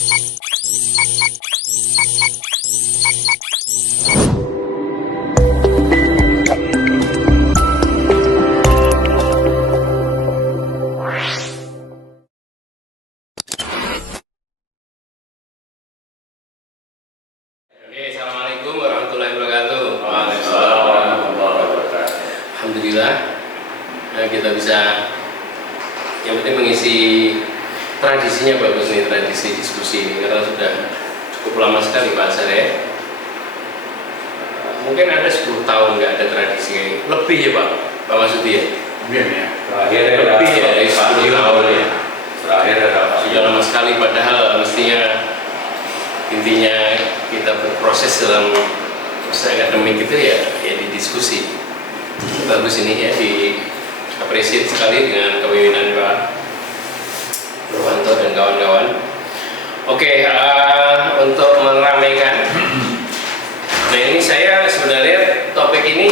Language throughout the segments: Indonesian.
Assalamualaikum warahmatullahi wabarakatuh. Waalaikumsalam warahmatullahi wabarakatuh. Alhamdulillah kita bisa yang penting mengisi tradisinya. Bagus nih tradisi diskusi ini karena sudah cukup lama sekali Pak Azhar ya. Mungkin ada 10 tahun nggak ada tradisi lebih ya Pak Masudi ya. Mungkin ya. Terakhir lebih ya 10 tahun ya. Terakhir ada Sudah lama sekali padahal mestinya intinya kita berproses dalam proses akademik itu ya didiskusi. Bagus ini ya, diapresiasi sekali dengan kepemimpinan Pak Purwanto dan kawan-kawan. Oke, untuk meramaikan, nah ini saya sebenarnya topik ini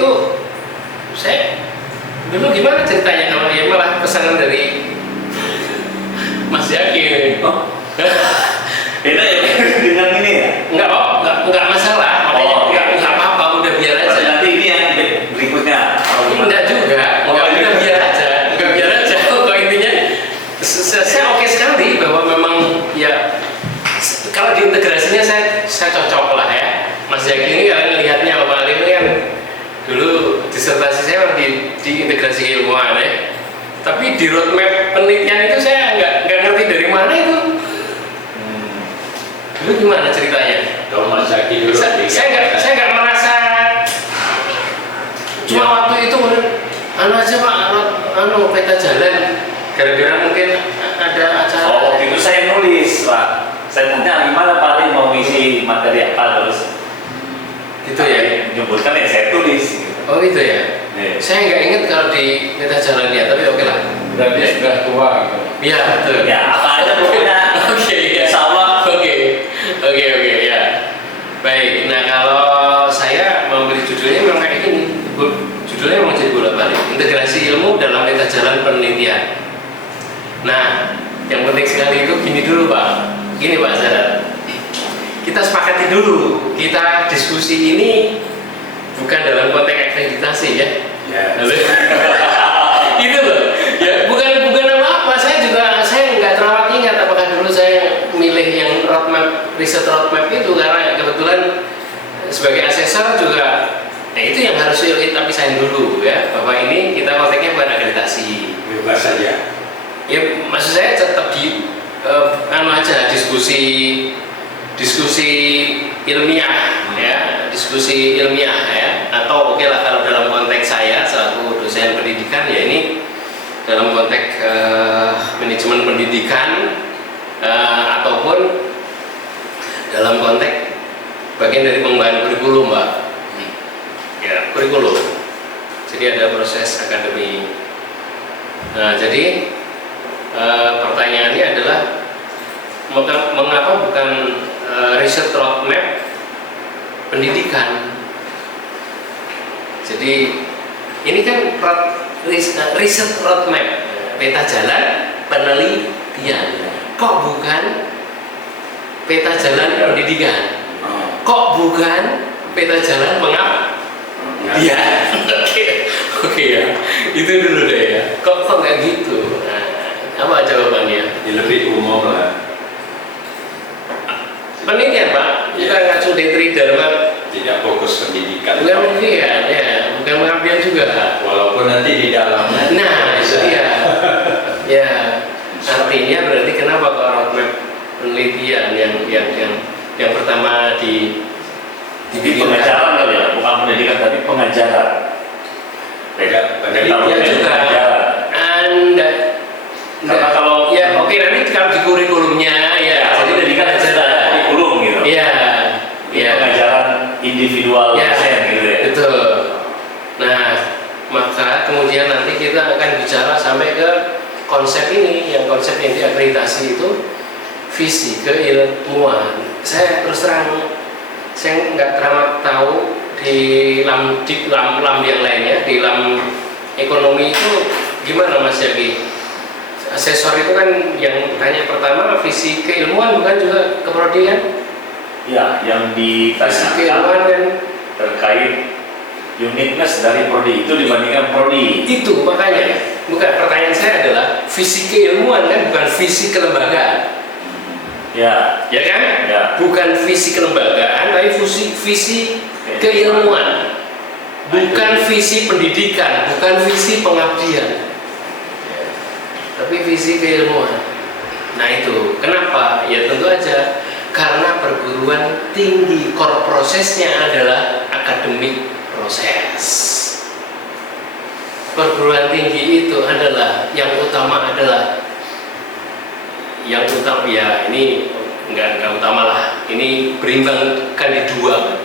tuh saya dulu gimana ceritanya kalau ya malah pesanan dari Mas Yaki. Oh. Beda ya dengan ini ya? Enggak masalah. Oh, Enggak apa-apa, udah biar aja. Nanti ini yang berikutnya. Enggak juga. Udah biar aja. Enggak biar aja. Kok intinya saya oke sekali bahwa memang ya kalau diintegrasinya saya cocok lah ya. Mas Yaki ini kalian lihatnya Pak Ali ini kan dulu disertasi saya di integrasi keilmuan ya. Tapi di roadmap penelitian itu saya nggak ngerti dari mana itu. Dulu gimana ceritanya? Kalau Mas Zaki dulu Saya nggak merasa cuma waktu itu aja Pak, peta jalan gara-gara mungkin ada acara. Oh, waktu itu saya nulis Pak. Saya tanya gimana Pak Ali mau ngisi materi apa terus Gitu ya? menyebutkan ya saya tulis gitu. Oh gitu ya? Saya nggak inget kalau di peta jalannya, tapi oke lah. Berarti sudah tua gitu. Iya betul. Ya apa aja pokoknya. Oke ya. Sama. Oke ya. Baik. Nah kalau saya memberi judulnya memang kayak gini. Judulnya memang jadi bolak-balik. Integrasi ilmu dalam peta jalan penelitian. Nah, yang penting sekali itu gini dulu Pak. Gini Pak Azhar. Kita sepakati dulu. Kita diskusi ini bukan dalam konteks akreditasi ya. Ya. Itu loh. Ya bukan apa-apa. Saya nggak terawat ingat apakah dulu saya milih yang riset roadmap itu karena kebetulan sebagai asesor juga. Nah itu yang harus tapi saya dulu ya bahwa ini kita konteksnya bukan akreditasi. Bebas saja. Ya maksud saya tetap di aja diskusi ilmiah ya atau oke lah kalau dalam konteks saya selaku dosen pendidikan ya ini dalam konteks manajemen pendidikan ataupun dalam konteks bagian dari pengembangan kurikulum Mbak ya kurikulum jadi ada proses akademi. Nah jadi pertanyaannya adalah mengapa bukan riset roadmap pendidikan. Jadi ini kan riset roadmap peta jalan penelitian. Kok bukan peta jalan pendidikan? Kok bukan peta jalan pengabdian? Oke ya. Itu dulu deh ya. Kok nggak gitu? Nah, apa jawabannya? Ya, lebih umum lah. Penelitian Pak, kita ngacu detri dharma. Tidak fokus pendidikan. Bukan penelitian ya, bukan pengabdian juga. Walaupun nanti di dalamnya. Nah itu dia. Ya, artinya berarti kenapa kok roadmap penelitian yang pertama di pengajaran kali ya, bukan pendidikan tapi pengajaran. Beda penelitian juga. Karena kalau ya oke nanti kalau di kurikulumnya ya jadi pendidikan ada kurikulum gitu. Iya. Pengajaran individual dosen gitu ya. Betul. Nah, maka kemudian nanti kita akan bicara sampai ke konsep ini, yang konsep yang diakreditasi itu visi keilmuan. Saya terus terang, saya nggak teramat tahu di lam yang lainnya, di lam ekonomi itu gimana Mas Yaki? asesor itu kan yang tanya pertama visi keilmuan bukan juga ke prodi kan? Ya, yang Visi ditanyakan keilmuan kan terkait uniqueness dari prodi itu dibandingkan prodi. itu makanya. Bukan, pertanyaan saya adalah visi keilmuan kan bukan visi kelembagaan. Ya, Ya kan? ya. Bukan visi kelembagaan, tapi visi keilmuan. Bukan visi pendidikan, bukan visi pengabdian. Tapi visi keilmuan. Nah itu, kenapa? Ya tentu aja karena perguruan tinggi core prosesnya adalah akademik proses. Perguruan tinggi itu adalah yang utama ya ini enggak utama lah, ini berimbangkan di dua.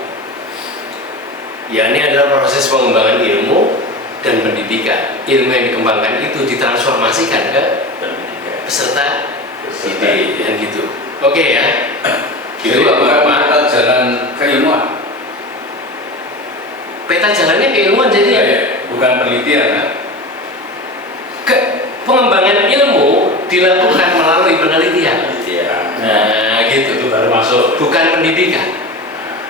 Ya ini adalah proses pengembangan ilmu dan pendidikan. Ilmu yang dikembangkan itu ditransformasikan ke peserta didik dan gitu. Oke ya. Jadi apa jalan keilmuan? Peta jalannya keilmuan jadi Bukan penelitian kan? Pengembangan ilmu dilakukan melalui penelitian. Iya. Nah, gitu. Itu baru masuk. Bukan pendidikan.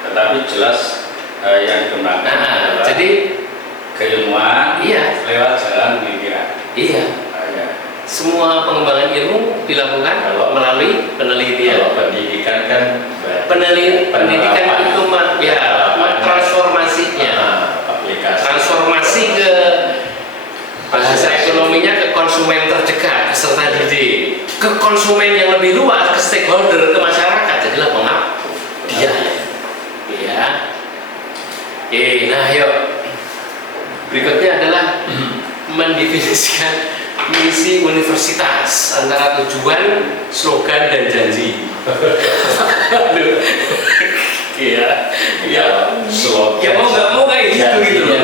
Tetapi jelas yang dikembangkan Nah, adalah jadi keilmuan iya, lewat jalan penelitian. iya. Ya. Semua pengembangan ilmu dilakukan melalui penelitian. Kalau pendidikan kan Pendidikan itu transformasinya, aplikasi. transformasi ke bahasa ekonominya ke konsumen terdekat, peserta didik, ke konsumen yang lebih luas, ke stakeholder, ke masyarakat, jadilah pengabdian. Ya. Oke, nah yuk. Berikutnya adalah mendefinisikan misi universitas antara tujuan, slogan, dan janji. Iya, iya. Ya mau nggak mau kayak gitu loh.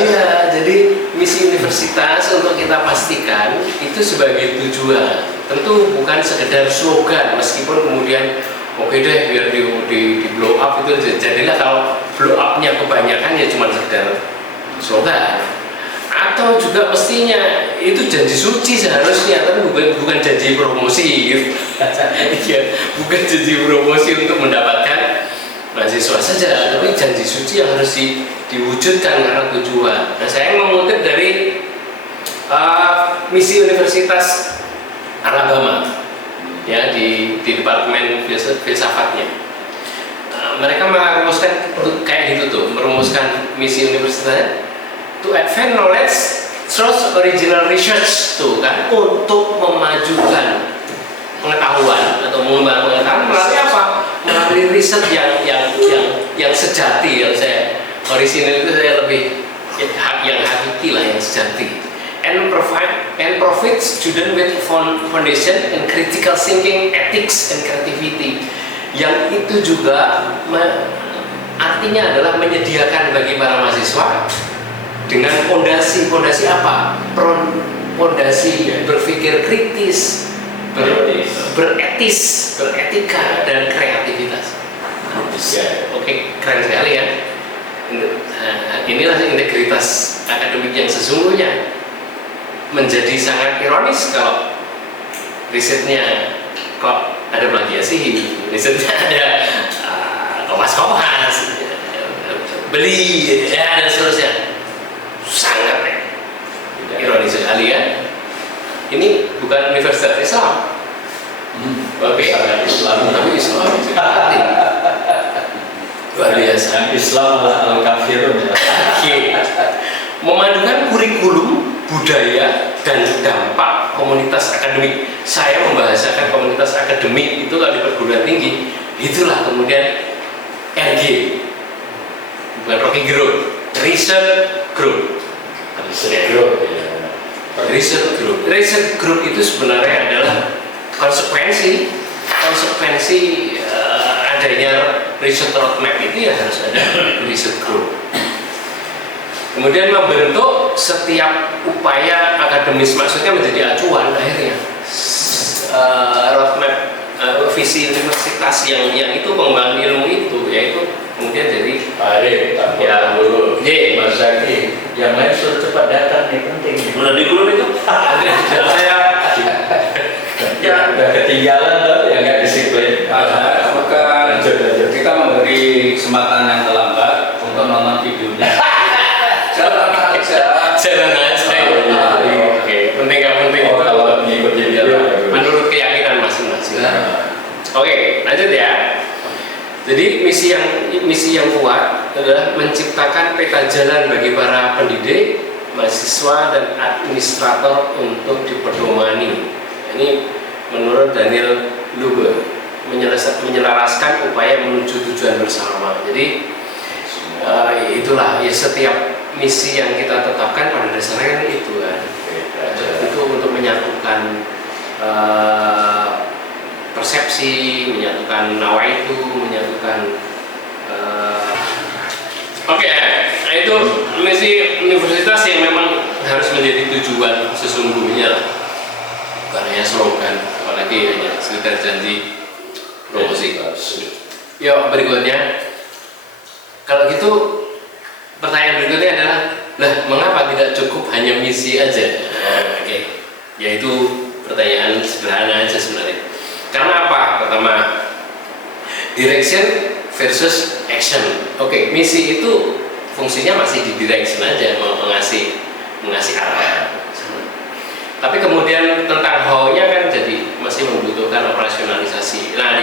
Iya, jadi misi universitas untuk kita pastikan itu sebagai tujuan. Tentu bukan sekedar slogan, meskipun kemudian oke deh biar di blow up itu jadilah kalau blow upnya kebanyakan ya cuma sekedar slogan. Atau juga mestinya itu janji suci seharusnya, tapi bukan janji promosi gitu. Ya, bukan janji promosi untuk mendapatkan mahasiswa saja, tapi janji suci yang harus diwujudkan karena tujuan. Nah, saya mengutip dari misi Universitas Alabama ya di departemen filsafatnya. Mereka merumuskan kayak gitu tuh, merumuskan misi universitasnya to advance knowledge through original research tuh kan, untuk memajukan pengetahuan atau mengembangkan pengetahuan melalui apa? Melalui riset yang sejati. Yang saya orisinil itu saya lebih yang hakiki lah, yang sejati. And provide student with foundation and critical thinking, ethics and creativity. Yang itu juga artinya adalah menyediakan bagi para mahasiswa dengan fondasi apa? Fondasi berpikir kritis, beretis, beretika, dan kreativitas. Oke, keren sekali ya. Inilah integritas akademik yang sesungguhnya. Menjadi sangat ironis kalau risetnya kok ada plagiasi, risetnya ada kopas-kopas, beli, ya dan seterusnya. Sangat ironis sekali ya. Ini bukan Universitas Islam. Oke, Islam, tapi Islam sekali. Luar biasa. Islam adalah al-kafirun ya. Memadukan kurikulum, budaya, dan dampak komunitas akademik. Saya membahasakan komunitas akademik itu kalau di perguruan tinggi, itulah kemudian RG, bukan Rocky Group, Research Group. Research Group itu sebenarnya adalah konsekuensi adanya Research Roadmap itu ya harus ada Research Group. Kemudian membentuk setiap upaya akademis, maksudnya menjadi acuan akhirnya roadmap visi universitas yang itu pengembangan ilmu itu, yaitu kemudian jadi ya dulu Mas Zaki, yang lain suruh cepat datang nih, penting. Udah di grup itu? Saya jalan aja. Oke, penting nggak penting itu kalau mengikuti dia. menurut keyakinan masing-masing. Nah, Oke, lanjut ya. Jadi misi yang kuat adalah menciptakan peta jalan bagi para pendidik, mahasiswa dan administrator untuk dipedomani. Ini menurut Daniel Luber, menyelaraskan upaya menuju tujuan bersama. Jadi itulah ya, setiap misi yang kita tetapkan pada dasarnya kan itu kan. Itu untuk menyatukan persepsi, menyatukan nawaitu, menyatukan oke. Nah itu misi universitas yang memang harus menjadi tujuan sesungguhnya lah, bukan hanya slogan, apalagi hanya sekedar janji promosi. Yuk berikutnya, kalau gitu pertanyaan berikutnya adalah, lah mengapa tidak cukup hanya misi aja? Nah, oke, yaitu pertanyaan sederhana aja sebenarnya. Karena apa? Pertama, direction versus action. Oke, misi itu fungsinya masih di direction aja, mengasih arah. Tapi kemudian tentang how-nya kan jadi masih membutuhkan operasionalisasi. Nah,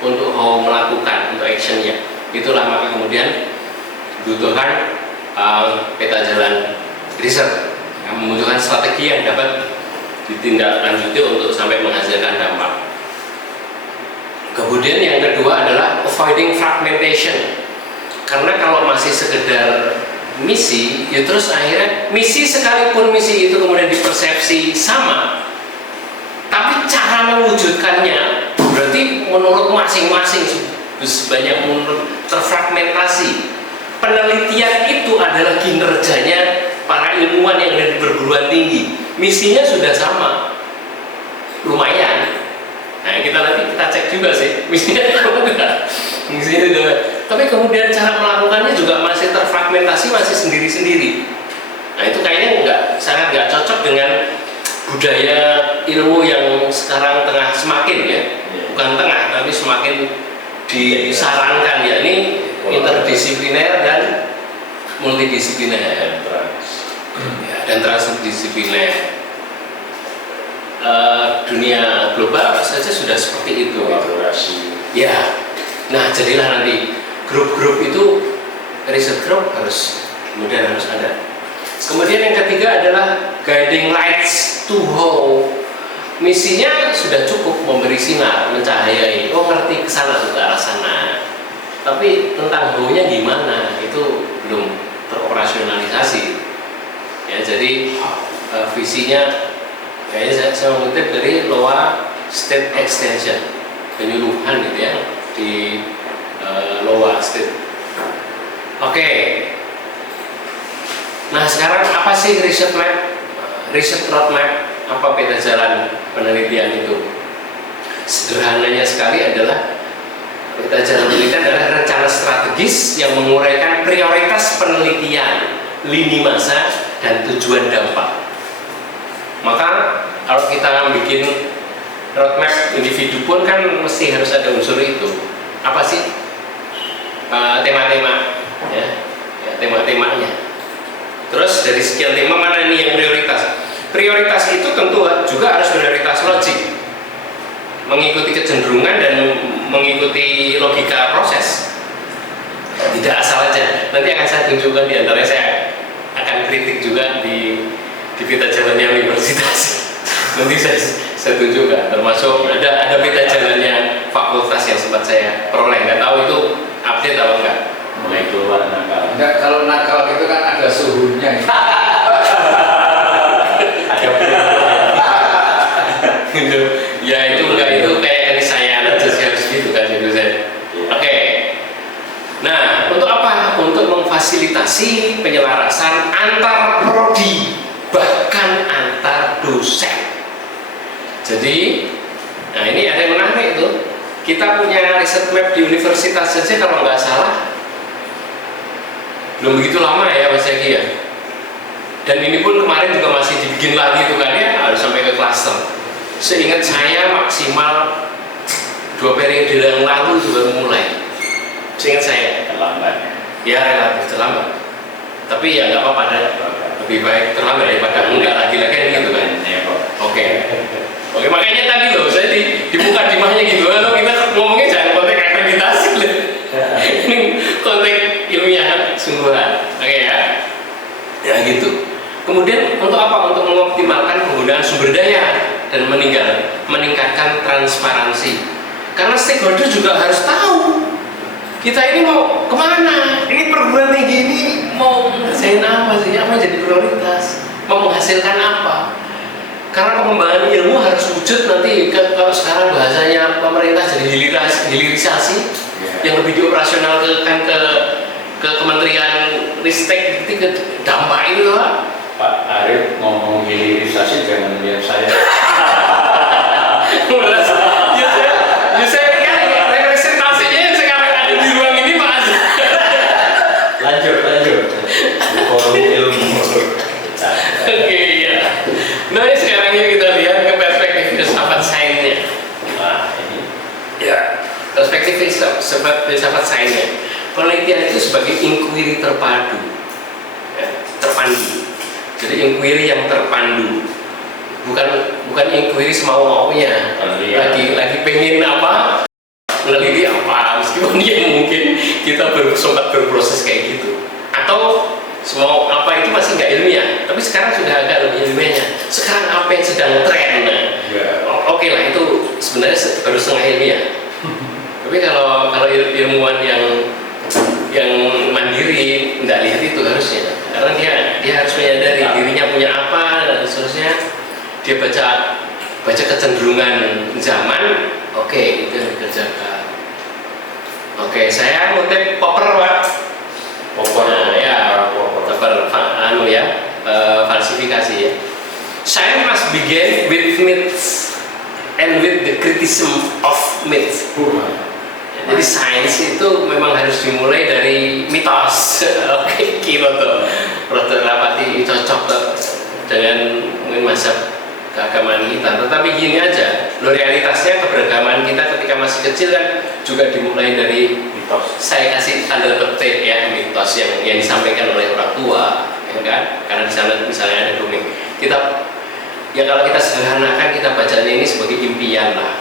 untuk how melakukan, untuk actionnya, itulah maka kemudian dibutuhkan peta jalan riset, yang membutuhkan strategi yang dapat ditindaklanjuti untuk sampai menghasilkan dampak. Kemudian yang kedua adalah avoiding fragmentation. Karena kalau masih sekedar misi, ya terus akhirnya misi, sekalipun misi itu kemudian dipersepsi sama, tapi cara mewujudkannya berarti menurut masing-masing sebanyak menurut terfragmentasi. Penelitian itu adalah kinerjanya para ilmuwan yang ada di perguruan tinggi. Misinya sudah sama, lumayan. Nah kita cek juga sih misinya enggak. Misinya juga. Tapi kemudian cara melakukannya juga masih terfragmentasi, masih sendiri-sendiri. Nah itu kayaknya sangat nggak cocok dengan budaya ilmu yang sekarang tengah semakin ya, bukan tengah tapi semakin disarankan ya, ini interdisipliner dan multidisipliner dan transdisipliner. Dunia global saja sudah seperti itu. Ya, nah jadilah nanti grup-grup itu, riset group kemudian harus ada. Kemudian yang ketiga adalah guiding lights to how. Misinya sudah cukup memberi sinar, mencahayai. Oh ngerti ke sana, ke arah sana. Tapi tentang how-nya gimana itu belum teroperasionalisasi. Ya jadi visinya kayaknya saya mengutip dari Iowa State Extension, penyuluhan gitu ya di Iowa State. Oke. Nah sekarang apa sih riset map, riset roadmap, apa peta jalan penelitian itu? Sederhananya sekali adalah peta jalan penelitian adalah rencana strategis yang menguraikan prioritas penelitian, lini masa dan tujuan dampak. Maka kalau kita bikin roadmap individu pun kan mesti harus ada unsur itu. Apa sih tema-tema ya, tema-temanya. Terus dari sekian tema mana nih yang prioritas? Prioritas itu tentu juga harus prioritas logik, mengikuti kecenderungan dan mengikuti logika proses. Tidak asal aja. Nanti akan saya tunjukkan di antaranya, saya akan kritik juga di peta jalannya universitas. Nanti saya tunjukkan, termasuk ada peta jalannya fakultas yang sempat saya peroleh. Nggak tahu itu update atau enggak. Mulai keluar nakal. enggak, kalau nakal itu kan ada suhunya. Gitu. Ya itu enggak, itu kayak keniscayaan aja sih, harus gitu kan itu saya. Oke. Nah, untuk apa? Untuk memfasilitasi penyelarasan antar prodi, bahkan antar dosen. Jadi, nah ini ada yang menarik tuh. Kita punya riset map di universitas saja kalau nggak salah belum begitu lama ya Mas Yaki ya. Dan ini pun kemarin juga masih dibikin lagi tuh kan ya, harus sampai ke klaster. Seingat saya maksimal 2 periode yang lalu juga mulai. Seingat saya Terlambat. ya relatif terlambat. Tapi ya nggak apa-apa, ada lebih baik terlambat daripada enggak lagi-lagi kan gitu kan. Ya, Pak. Oke. Oke, makanya tadi loh saya di muka dimahnya gitu. Kalau kita ngomongnya jangan konteks akreditasi loh. Ini konteks ilmiah sungguhan. Oke ya. Ya gitu. Kemudian untuk apa? Untuk mengoptimalkan penggunaan sumber daya dan meningkatkan transparansi. Karena stakeholder juga harus tahu kita ini mau kemana. Ini perguruan tinggi ini mau ngerjain apa sih? Apa yang jadi prioritas? Mau menghasilkan apa? Karena pengembangan ilmu harus wujud nanti kalau sekarang bahasanya pemerintah jadi hilirisasi yang lebih dioperasionalkan ke Kementerian Ristek ke dampak itu Pak. Pak Arief ngomong hilirisasi jangan lihat saya. Ya saya kan representasinya yang sekarang ada di ruang ini Pak Azhar. Lanjut. Forum ilmu. Oke ya. Nah sekarang ini kita lihat ke perspektif filsafat sainsnya. Nah ini ya perspektif filsafat sainsnya. Penelitian itu sebagai inquiry terpadu, ya, terpandu. Jadi inquiry yang terpandu, bukan inquiry semau maunya. Lagi pengen apa, meneliti apa, meskipun ya mungkin kita sempat berproses kayak gitu. Atau semua apa itu masih nggak ilmiah, tapi sekarang sudah agak lebih ilmiahnya. Sekarang apa yang sedang tren? Oke lah itu sebenarnya baru setengah ilmiah. Tapi kalau ilmuwan yang mandiri nggak lihat itu harusnya, karena dia harus menyadari dirinya punya apa dan seterusnya. Dia baca kecenderungan zaman, oke itu yang dikerjakan. Oke, saya ngutip Popper Pak. Popper ya, Popper falsifikasi ya. Science must begin with myths and with the criticism of myths. Jadi sains itu memang harus dimulai dari mitos. Oke, kira tuh rapati cocok tuh dengan mungkin mazhab keagamaan kita. Tetapi gini aja, realitasnya keberagaman kita ketika masih kecil kan juga dimulai dari mitos. Saya kasih tanda petik ya, mitos yang disampaikan oleh orang tua, ya kan? Karena di sana misalnya ada dongeng. Ya kalau kita sederhanakan kita bacanya ini sebagai impian lah,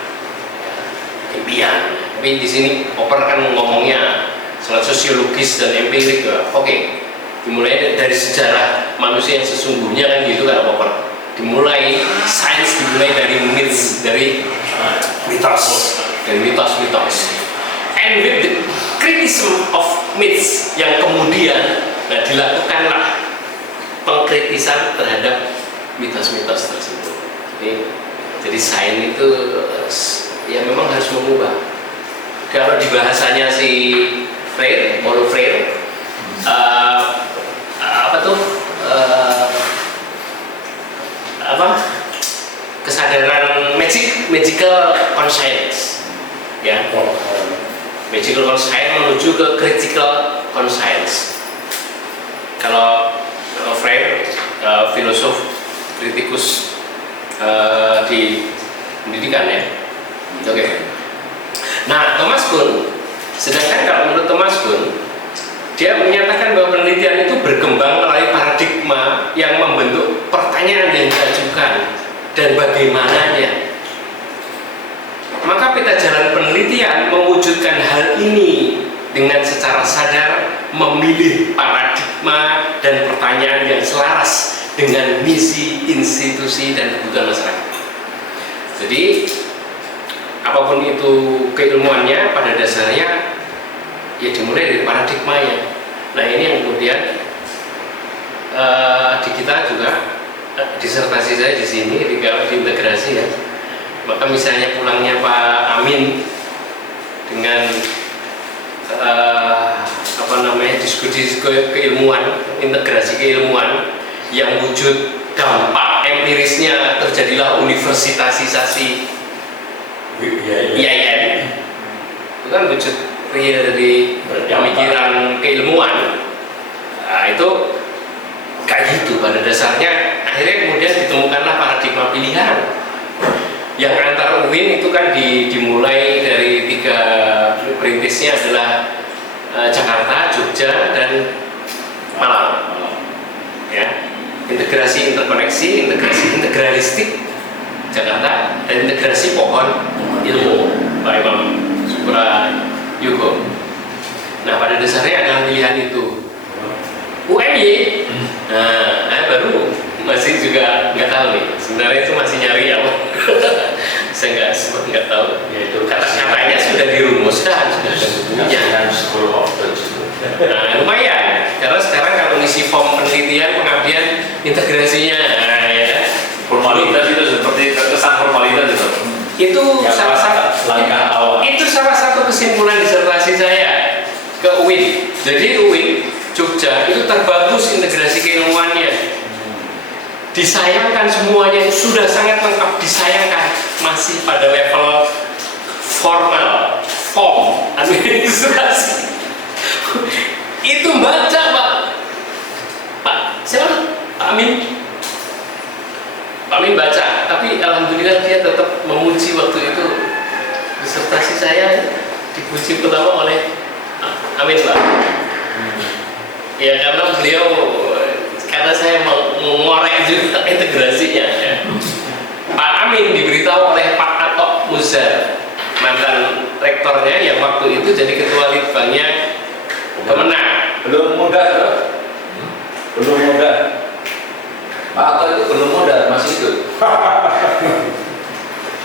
impian. Tapi di sini Popper kan ngomongnya sangat sosiologis dan empirik ya. Oke, dimulai dari sejarah manusia yang sesungguhnya kan gitu kan Popper. Dimulai sains dimulai dari myths, dari mitos. And with the criticism of myths yang kemudian dilakukanlah pengkritisan terhadap mitos-mitos tersebut. Jadi sains itu ya memang harus mengubah. Kalau di bahasanya si Paulo Freire, kesadaran magical conscience, ya, magical conscience menuju ke critical conscience. Kalau Freire, filosof kritikus di pendidikan ya, oke. Nah, Thomas Kuhn, sedangkan kalau menurut Thomas Kuhn, dia menyatakan bahwa penelitian itu berkembang melalui paradigma yang membentuk pertanyaan yang diajukan dan bagaimananya. Maka peta jalan penelitian mewujudkan hal ini dengan secara sadar memilih paradigma dan pertanyaan yang selaras dengan misi, institusi, dan kebutuhan masyarakat. Jadi apapun itu keilmuannya pada dasarnya ya dimulai dari paradigmanya. Nah ini yang kemudian di kita juga disertasi saya di sini di integrasi ya. Maka misalnya pulangnya Pak Amin dengan diskusi keilmuan, integrasi keilmuan yang wujud dampak empirisnya terjadilah universitasisasi IAIN. Itu kan wujud real dari pemikiran keilmuan. Nah, itu kayak gitu pada dasarnya. Akhirnya kemudian ditemukanlah paradigma pilihan yang antar UIN itu kan dimulai dari 3 perintisnya adalah Jakarta, Jogja, dan Malang. Ya. integrasi interkoneksi, integrasi integralistik Jakarta, dan integrasi pohon ilmu Pak Imam Suprayogo. Nah, pada dasarnya adalah pilihan itu. UMY, nah baru masih juga nggak tahu nih. Sebenarnya itu masih nyari apa? Saya nggak tahu. Yaitu Katanya sudah dirumuskan, sudah ada bukunya. School of Thought. Nah, lumayan. Karena sekarang kalau ngisi form penelitian, pengabdian, integrasinya, nah, ya. Formalitas itu seperti kesan formalitas itu. Itu Ya, salah satu langkah awal. itu salah satu kesimpulan disertasi saya ke UIN. Jadi UIN Jogja itu terbagus integrasi keilmuannya. Disayangkan semuanya sudah sangat lengkap, disayangkan masih pada level formal, form, administrasi. Itu baca Pak siapa? Pak Amin. Pak Amin baca, tapi alhamdulillah dia tetap memuji waktu itu disertasi saya dipuji pertama oleh Amin Pak. Ya karena saya mau mengorek juga integrasinya. Ya. Pak Amin diberitahu oleh Pak Atok Muzar, mantan rektornya yang waktu itu jadi ketua litbangnya Kemenang. Belum muda, bro. Belum muda. Pak Ato itu belum muda, masih itu.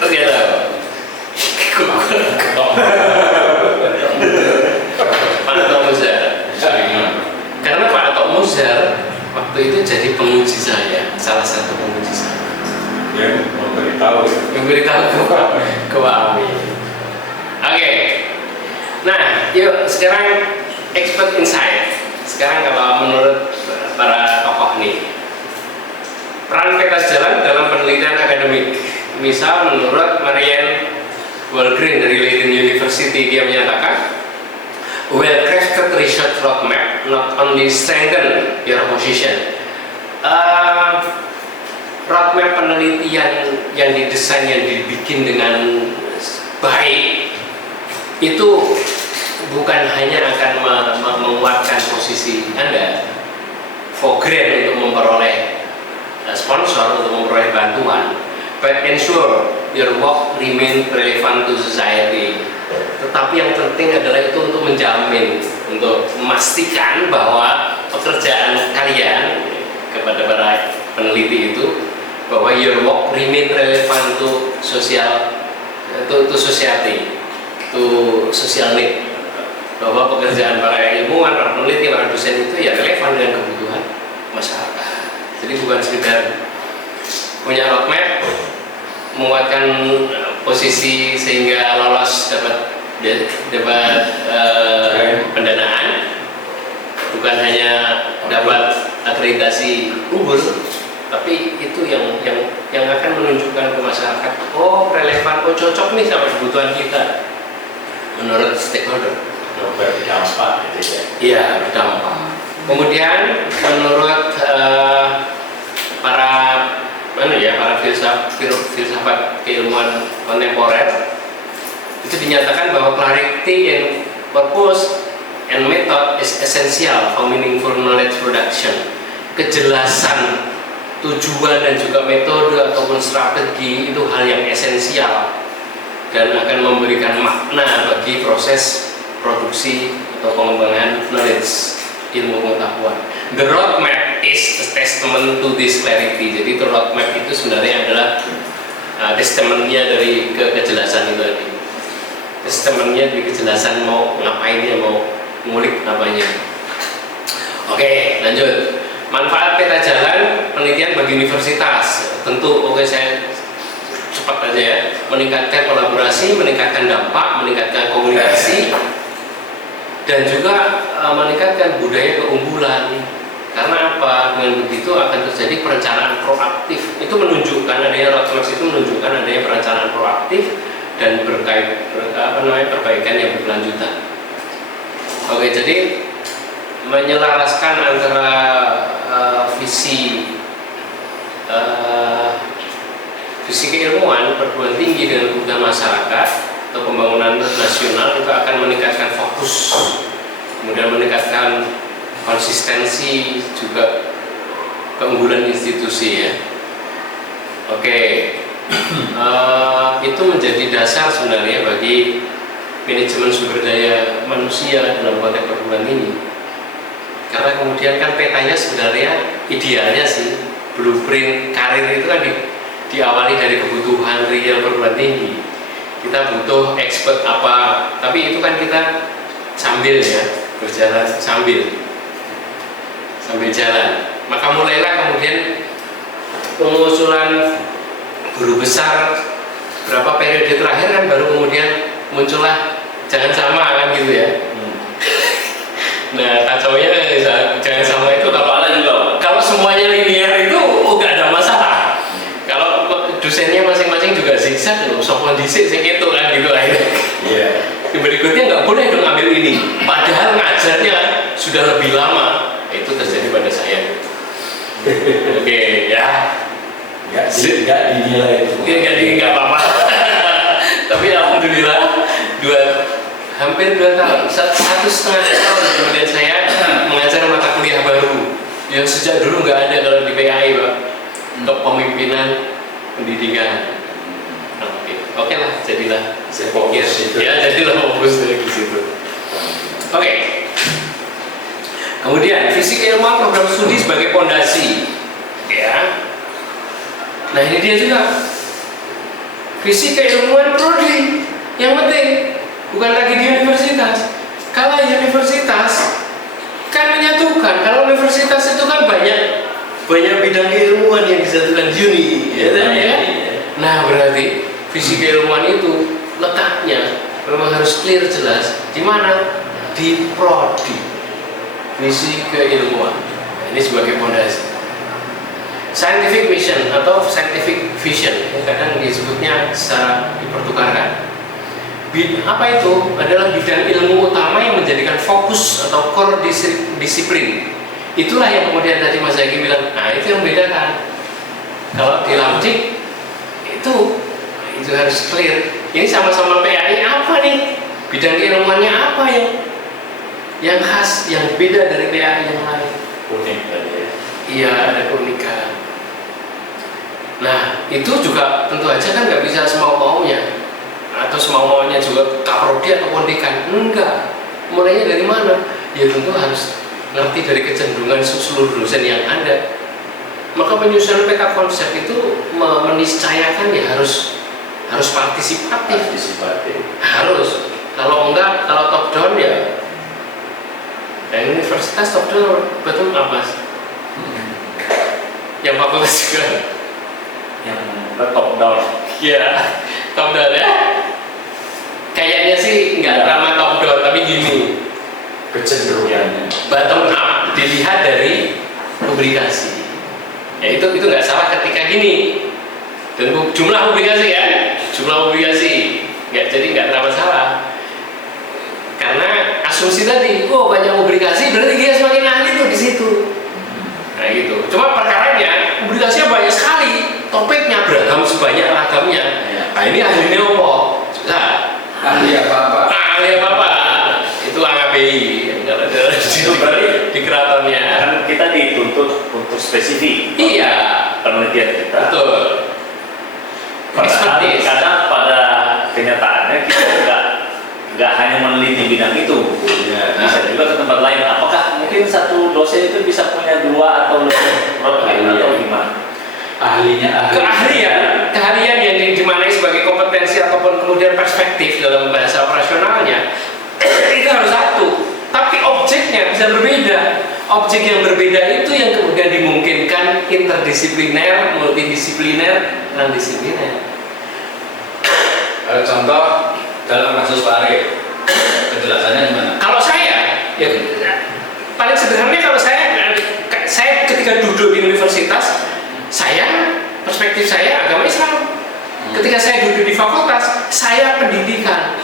Ternyata Pak Atok Muzar. Karena Pak Atok Muzar waktu itu jadi penguji saya, salah satu penguji saya. Ya, memberitahu. Memberitahu ke Pak Amin. Oke. Nah, yuk sekarang expert insight. Sekarang kalau menurut para tokoh nih, peran peta jalan dalam penelitian akademik. Misal menurut Marianne Walgreen dari Leiden University, dia menyatakan well-crafted research roadmap not only strengthen your position. Roadmap penelitian yang didesain, yang dibikin dengan baik itu bukan hanya akan menguatkan posisi Anda for grant untuk memperoleh sponsor, untuk memperoleh bantuan, but ensure your work remain relevant to society. Tetapi yang penting adalah itu untuk menjamin, untuk memastikan bahwa pekerjaan kalian kepada para peneliti itu, bahwa your work remain relevant to society, to social need, bahwa pekerjaan para ilmuwan, para peneliti, para dosen itu ya relevan dengan kebutuhan masyarakat. Jadi bukan sekedar punya roadmap, menguatkan posisi sehingga lolos dapat pendanaan, bukan hanya dapat akreditasi unggul, tapi itu yang akan menunjukkan ke masyarakat, oh relevan, oh cocok nih sama kebutuhan kita menurut stakeholder. Berdampak gitu ya. Iya, berdampak. Kemudian menurut para filsafat keilmuan kontemporer itu dinyatakan bahwa clarity in purpose and method is essential for meaningful knowledge production. Kejelasan tujuan dan juga metode ataupun strategi itu hal yang esensial dan akan memberikan makna bagi proses produksi atau pengembangan knowledge, ilmu pengetahuan. The roadmap is a testament to this clarity. Jadi itu roadmap itu sebenarnya adalah testamentnya dari kejelasan itu tadi. Testamentnya dari kejelasan mau ngapain ya, mau ngulik apanya. Oke, lanjut. Manfaat peta jalan penelitian bagi universitas. Tentu, saya cepat aja ya. Meningkatkan kolaborasi, meningkatkan dampak, meningkatkan komunikasi, dan juga meningkatkan budaya keunggulan. Karena apa? Dengan begitu akan terjadi perencanaan proaktif. Itu menunjukkan adanya roadmap, itu menunjukkan adanya perencanaan proaktif dan perbaikan yang berkelanjutan. Oke, jadi menyelaraskan antara visi keilmuan perguruan tinggi dengan kebutuhan masyarakat atau pembangunan nasional itu akan meningkatkan fokus, kemudian meningkatkan konsistensi, juga keunggulan institusi ya. Oke, itu menjadi dasar sebenarnya bagi manajemen sumber daya manusia dalam konteks perguruan tinggi. Karena kemudian kan petanya sebenarnya idealnya sih blueprint karir itu kan diawali dari kebutuhan real perguruan tinggi. Kita butuh expert apa, tapi itu kan kita sambil ya berjalan sambil jalan. Maka mulailah kemudian pengusulan guru besar berapa periode terakhir kan baru kemudian muncullah jangan sama kan gitu ya. Nah kacaunya jangan sama itu kalau semuanya linear itu nggak ada masalah. Kalau dosennya masing-masing juga zigzag loh, sopan dhisik sing itu kan gitu akhirnya. Iya. Berikutnya nggak boleh dong ambil ini, padahal ngajarnya sudah lebih lama. Itu terjadi pada saya. Oke ya. Nggak dinilai itu. Nggak apa-apa. Tapi alhamdulillah hampir 2 tahun, 1,5 tahun kemudian saya mengajar mata kuliah baru yang sejak dulu nggak ada kalau di PAI Pak, kepemimpinan pendidikan. Oke lah, jadilah saya pikir ya jadilah fokus dari situ. Oke. Kemudian visi keilmuan program studi sebagai pondasi, ya. Nah ini dia juga visi keilmuan prodi yang penting bukan lagi di universitas. Kalau universitas kan menyatukan, kalau universitas itu kan banyak bidang keilmuan yang disatukan uni, ya, ya. Nah berarti visi keilmuan itu letaknya memang harus clear jelas di mana di prodi visi keilmuan. Ini sebagai pondasi. Scientific mission atau scientific vision kadang disebutnya secara dipertukarkan. Apa itu? Adalah bidang ilmu utama yang menjadikan fokus atau core disiplin. Itulah yang kemudian tadi Mas Zaki bilang, nah itu yang membedakan. Kalau di Lamdik itu harus clear. Ini sama-sama PAI apa nih? Bidang keilmuannya apa yang khas, yang beda dari PAI yang lain? Unik tadi ya. Iya, ada keunikan. Nah, itu juga tentu aja kan nggak bisa semau-maunya atau semau-maunya juga kaprodi atau kondekan. Enggak. Mulainya dari mana? Ya tentu harus ngerti dari kecenderungan seluruh dosen yang ada. Maka penyusunan peta konsep itu meniscayakan ya harus partisipatif. Harus. Kalau enggak, kalau top down ya universitas top down bottom up Mas. Yang fakultas juga Yang top down. ya top down ya. Kayaknya sih nggak ramah top down, tapi gini Kecenderungannya. bottom up dilihat dari publikasi. Ya itu nggak salah ketika gini. Dan jumlah publikasi kan, nggak ada masalah. Karena asumsi tadi, banyak publikasi berarti dia semakin ahli tuh di situ. Nah gitu. Cuma perkaranya publikasinya banyak sekali, topiknya beragam sebanyak ragamnya. Nah ini ahlinya apa? Nah, Ahli apa? Itu AKBI. Itu berarti di keratonnya. Kan kita dituntut untuk spesifik. Iya. Penelitian kita. Betul. Padahal kadang pada kenyataannya kita nggak hanya meneliti bidang itu, bisa juga ke tempat lain. Apakah mungkin satu dosen itu bisa punya 2 atau lebih program atau gimana? Keahlian yang dimaknai sebagai kompetensi ataupun kemudian perspektif dalam bahasa operasionalnya itu harus satu, tapi objeknya bisa berbeda. Objek yang berbeda itu yang kemudian dimungkinkan interdisipliner, multidisipliner, non-disipliner. Contoh dalam kasus Pak Arif, penjelasannya gimana? Kalau saya, ya paling sederhananya kalau saya ketika duduk di universitas, perspektif saya agama Islam. Ketika saya duduk di fakultas, saya pendidikan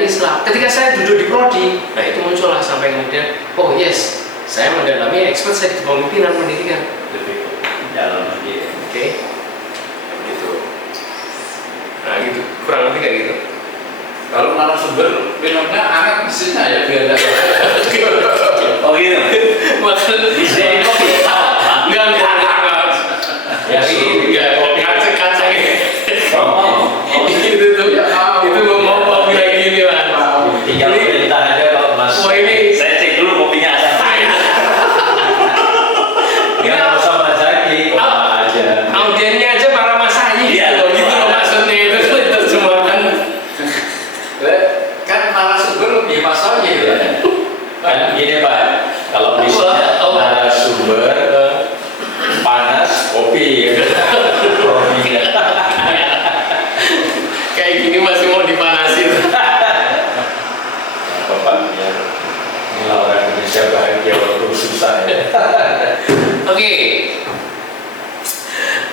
Islam. Ketika saya duduk di prodi, nah itu muncullah sampai kemudian, yes, saya mendalami expert saya di kepemimpinan pendidikan. Lebih dalam lagi. Oke, gitu. Nah gitu, kurang lebih kayak gitu. Kalau narasumber filmnya anak mesinnya ya biar ada. Oh gitu. Maksud Bisa kopi.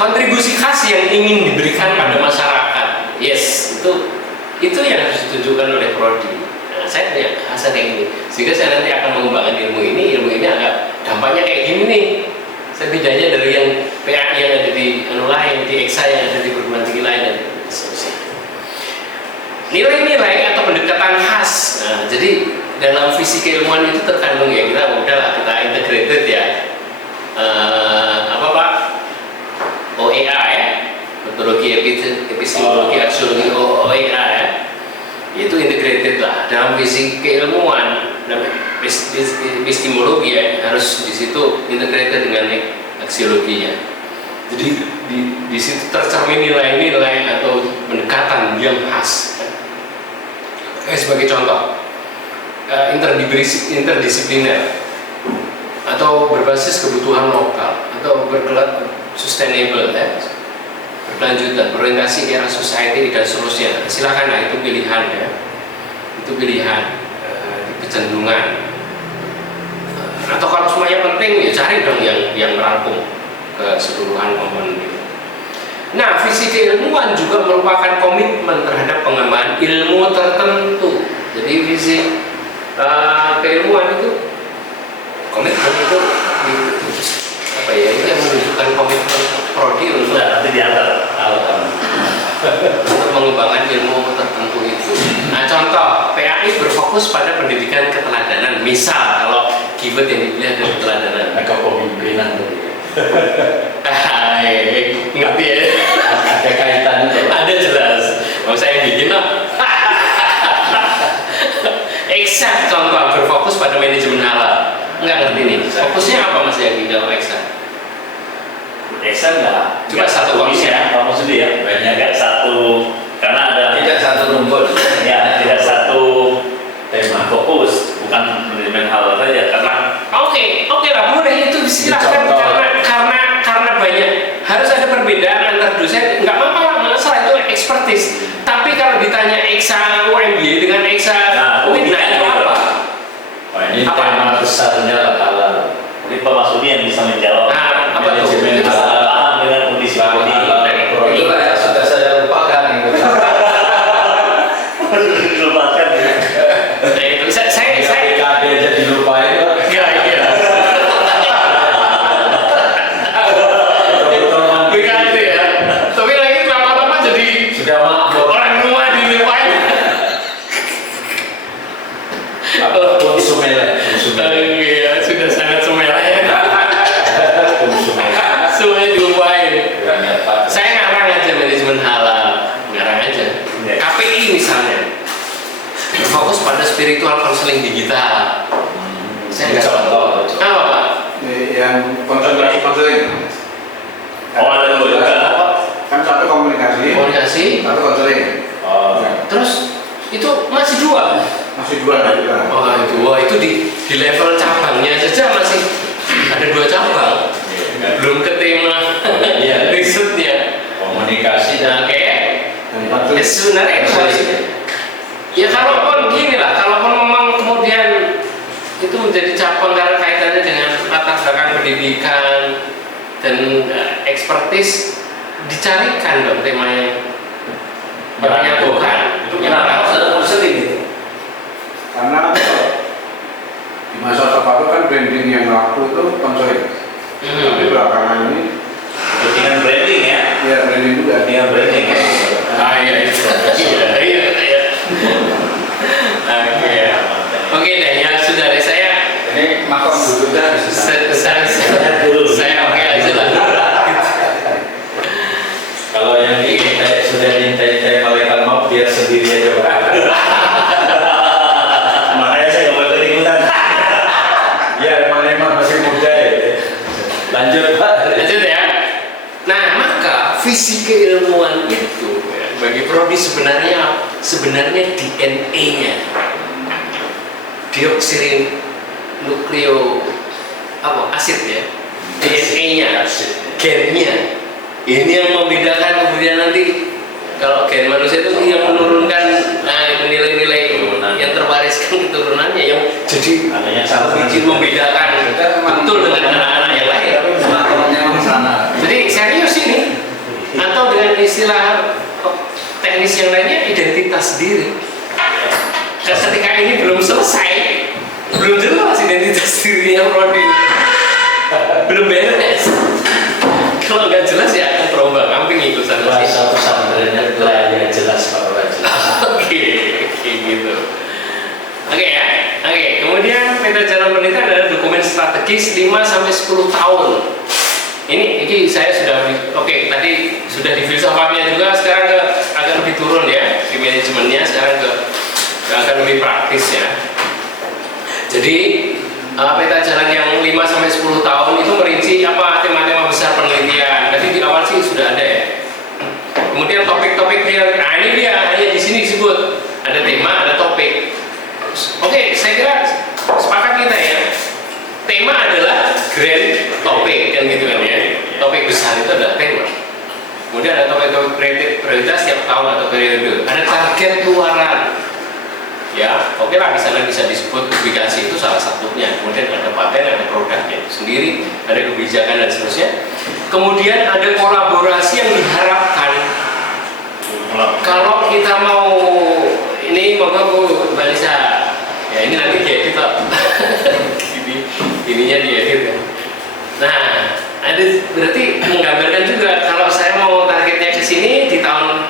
kontribusi khas yang ingin diberikan pada masyarakat. Yes, itu yang harus ditunjukkan oleh prodi. Nah, saya punya kekhasan yang ini, sehingga saya nanti akan mengembangkan ilmu ini agak dampaknya kayak gini nih. Saya bedanya dari yang PAI yang ada di lain, di EXA yang ada di perguruan tinggi lain dan seterusnya. Nilai-nilai atau pendekatan khas. Nah, jadi dalam visi keilmuan itu terkandung ya kita integrated ya. Apa Pak? OEA ya, metodologi epistemologi aksiologi OEA ya, itu integrated lah dalam visi keilmuan dan epistemologi ya, harus di situ integrated dengan aksiologinya. Jadi di situ tercermin nilai-nilai atau pendekatan yang khas. Sebagai contoh, interdisipliner atau berbasis kebutuhan lokal atau berkelat sustainable ya, berkelanjutan, berorientasi era society dan seterusnya. Silakan lah, itu pilihan ya, itu pilihan kecenderungan. Atau kalau semuanya penting ya cari dong yang merangkum keseluruhan komponen itu. Nah, visi keilmuan juga merupakan komitmen terhadap pengembangan ilmu tertentu. Jadi visi keilmuan itu komitmen itu apa ya, itu yang menunjukkan komitmen prodi untuk nanti diantar untuk mengembangkan ilmu tertentu itu. Nah, contoh PAI berfokus pada pendidikan keteladanan. Misal kalau keyword yang dipilih adalah keteladanan, kepemimpinan tadi. Ngerti ya? Ada kaitannya. Ada jelas. Mau saya bikin lah. Exact contoh berfokus pada manajemen halal. Enggak ngerti nih. Fokusnya apa Mas Yagi dalam exact? Exact enggak? Cuma satu konsep. Kamu sendiri ya? Banyak enggak satu, karena ada Tidak satu rumput. ya, tidak satu tema fokus, bukan manajemen halal saja. Karena Oke lah, boleh itu silakan karena banyak harus ada perbedaan antar dosen. Nggak apa-apa, masalah itu expertise. Tapi kalau ditanya EXA UMY dengan EXA UIN, nah itu apa? Ini tema besarnya halal. ini Pak Masudi yang bisa menjawab. Nah, apa tuh? Manajemen halal paham dengan kondisi prodi. Itu lah ya, sudah saya lupakan itu. Dilupakan ya. Nah, itu saya KD aja dilupain Pak. iya. BKD ya. Tapi lagi lama-lama jadi Sudah maaf orang rumah dilupain. konsumen. Iya, sudah sangat semeleh ya. Konsumen. Semuanya dilupain. Ternyata. Saya ngarang aja manajemen halal, ngarang aja. Ya. KPI misalnya, fokus pada spiritual counseling digital. Saya nggak Contoh. apa Pak? Yang konseling Oh, ada dua juga. kan satu komunikasi satu konseling. Oh, Terus itu masih dua. Masih dua kan juga. Wah itu di level cabangnya saja masih ada 2 cabang. Belum ke tema Iya. risetnya. Komunikasi dan Nah kayak Dan konseling. sebenarnya itu harus ya kalaupun gini lah, kalaupun memang kemudian itu menjadi cabang karena kaitannya dengan latar belakang pendidikan dan expertise, dicarikan dong temanya menyatukan. itu kenapa konseling itu? Karena di masa terbaru kan branding yang laku itu konseling. Tapi belakangan ini Kepentingan branding ya. ya branding juga. Kepentingan branding ya. Iya itu. Iya. Oke deh ya sudah deh saya Ini makom duduknya di situ. saya oke aja lah. kalau yang ini sudah diintai malaikat maut biar sendiri aja Pak. Makanya saya nggak boleh ikutan. Ya emang masih muda ya. Lanjut Pak. Lanjut ya. Nah maka visi keilmuan itu ya, bagi prodi sebenarnya DNA-nya deoksirin nukleo asid ya, DNA-nya, gennya. Ini yang membedakan kemudian nanti kalau gen manusia itu yang menurunkan nilai-nilai yang terwariskan keturunannya yang jadi Adanya sangat bikin membedakan betul dengan anak-anak yang lain. Makomnya di sana. Jadi serius ini istilah teknis yang lainnya identitas diri. Ketika ini belum selesai, belum jelas identitas dirinya Prodi, belum beres. Kalau nggak jelas ya akan terombang-ambing itu sana sini. Bahasa pesantrennya belajar jelas kalau nggak jelas. Oke, gitu. Oke ya. Oke, kemudian peta jalan penelitian adalah dokumen strategis 5 sampai 10 tahun. Ini saya sudah tadi sudah di filsafatnya juga, sekarang agak lebih turun ya di manajemennya, sekarang akan lebih praktis ya. Jadi peta jalan yang 5 sampai 10 tahun itu merinci apa tema-tema besar penelitian. Tadi di awal sih sudah ada ya. Kemudian topik-topik dia, nah ini dia hanya di sini disebut ada tema, ada topik. Oke, saya kira sepakat kita ya. Tema adalah grand topik kan gitu kan ya. Topik besar itu adalah tema. Kemudian ada topik-topik prioritas setiap tahun atau periode. Ada target keluaran. Ya, oke lah, di sana bisa disebut publikasi itu salah satunya. Kemudian ada paten, ada produknya itu sendiri, ada kebijakan dan seterusnya. Kemudian ada kolaborasi yang diharapkan. Kalau kita mau ini monggo Bu Mbak Lisa. Ya ini nanti diedit Pak. Ininya diedit ya. Nah, ada berarti menggambarkan juga kalau saya mau targetnya ke sini di tahun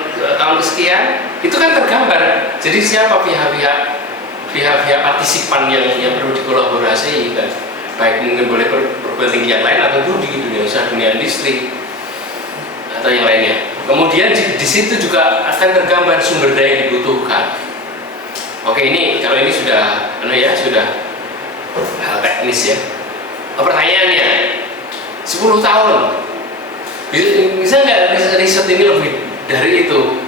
kesekian, itu kan tergambar. Jadi siapa pihak-pihak partisipan yang perlu dikolaborasi kan? Baik mungkin boleh berpenting yang lain atau di dunia usaha, dunia industri atau yang lainnya. Kemudian di situ juga akan tergambar sumber daya yang dibutuhkan. Oke, ini kalau ini sudah sudah hal teknis ya. Pertanyaannya, 10 tahun bisa nggak riset ini lebih dari itu?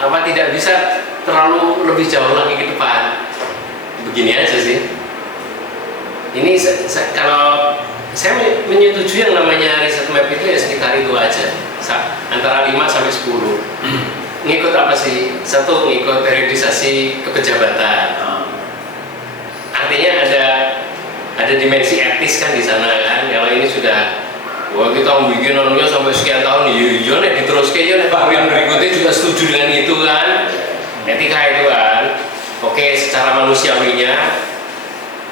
Apa tidak bisa terlalu lebih jauh lagi ke depan? Begini aja sih. Ini kalau saya menyetujui yang namanya riset map itu ya sekitar itu aja, antara 5 sampai 10. Ngikut apa sih? Satu, ngikut periodisasi kepejabatan. Artinya ada dimensi etis kan di sana kan. Kalau ini sudah kita bikin anunya sampai sekian tahun, iya nih diteruskan ya, yang berikutnya juga setuju dengan itu kan. Etika itu kan. Oke, secara manusiawinya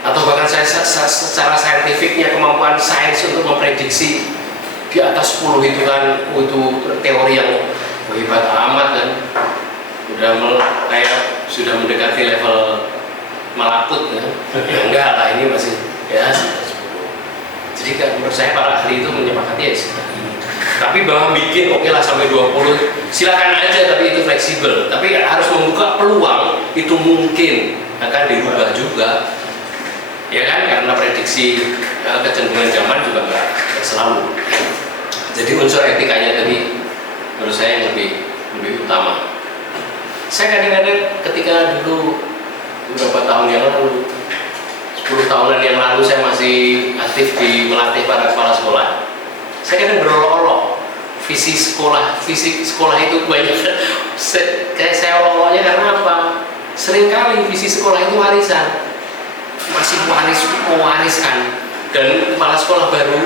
atau bahkan saya secara saintifiknya, kemampuan sains untuk memprediksi di atas 10 itu kan, itu teori yang hebat amat kan, sudah mendekati level malakut kan. Ya enggak lah, ini masih ya sekitar 10. Jadi kan menurut saya para ahli itu menyepakati ya sekitar ini. Tapi bahwa bikin oke lah sampai 20 silakan aja, tapi itu fleksibel. Tapi harus membuka peluang itu mungkin akan dirubah juga. Ya kan, karena prediksi kecenderungan zaman juga nggak selalu. Jadi unsur etikanya tadi menurut saya yang lebih utama. Saya kadang-kadang ketika dulu beberapa tahun yang lalu, 10 tahunan yang lalu saya masih aktif di melatih para kepala sekolah. Saya kadang berolok-olok visi sekolah itu banyak. Kayak saya olok-oloknya karena apa? Seringkali visi sekolah itu warisan, masih mewariskan, dan kepala sekolah baru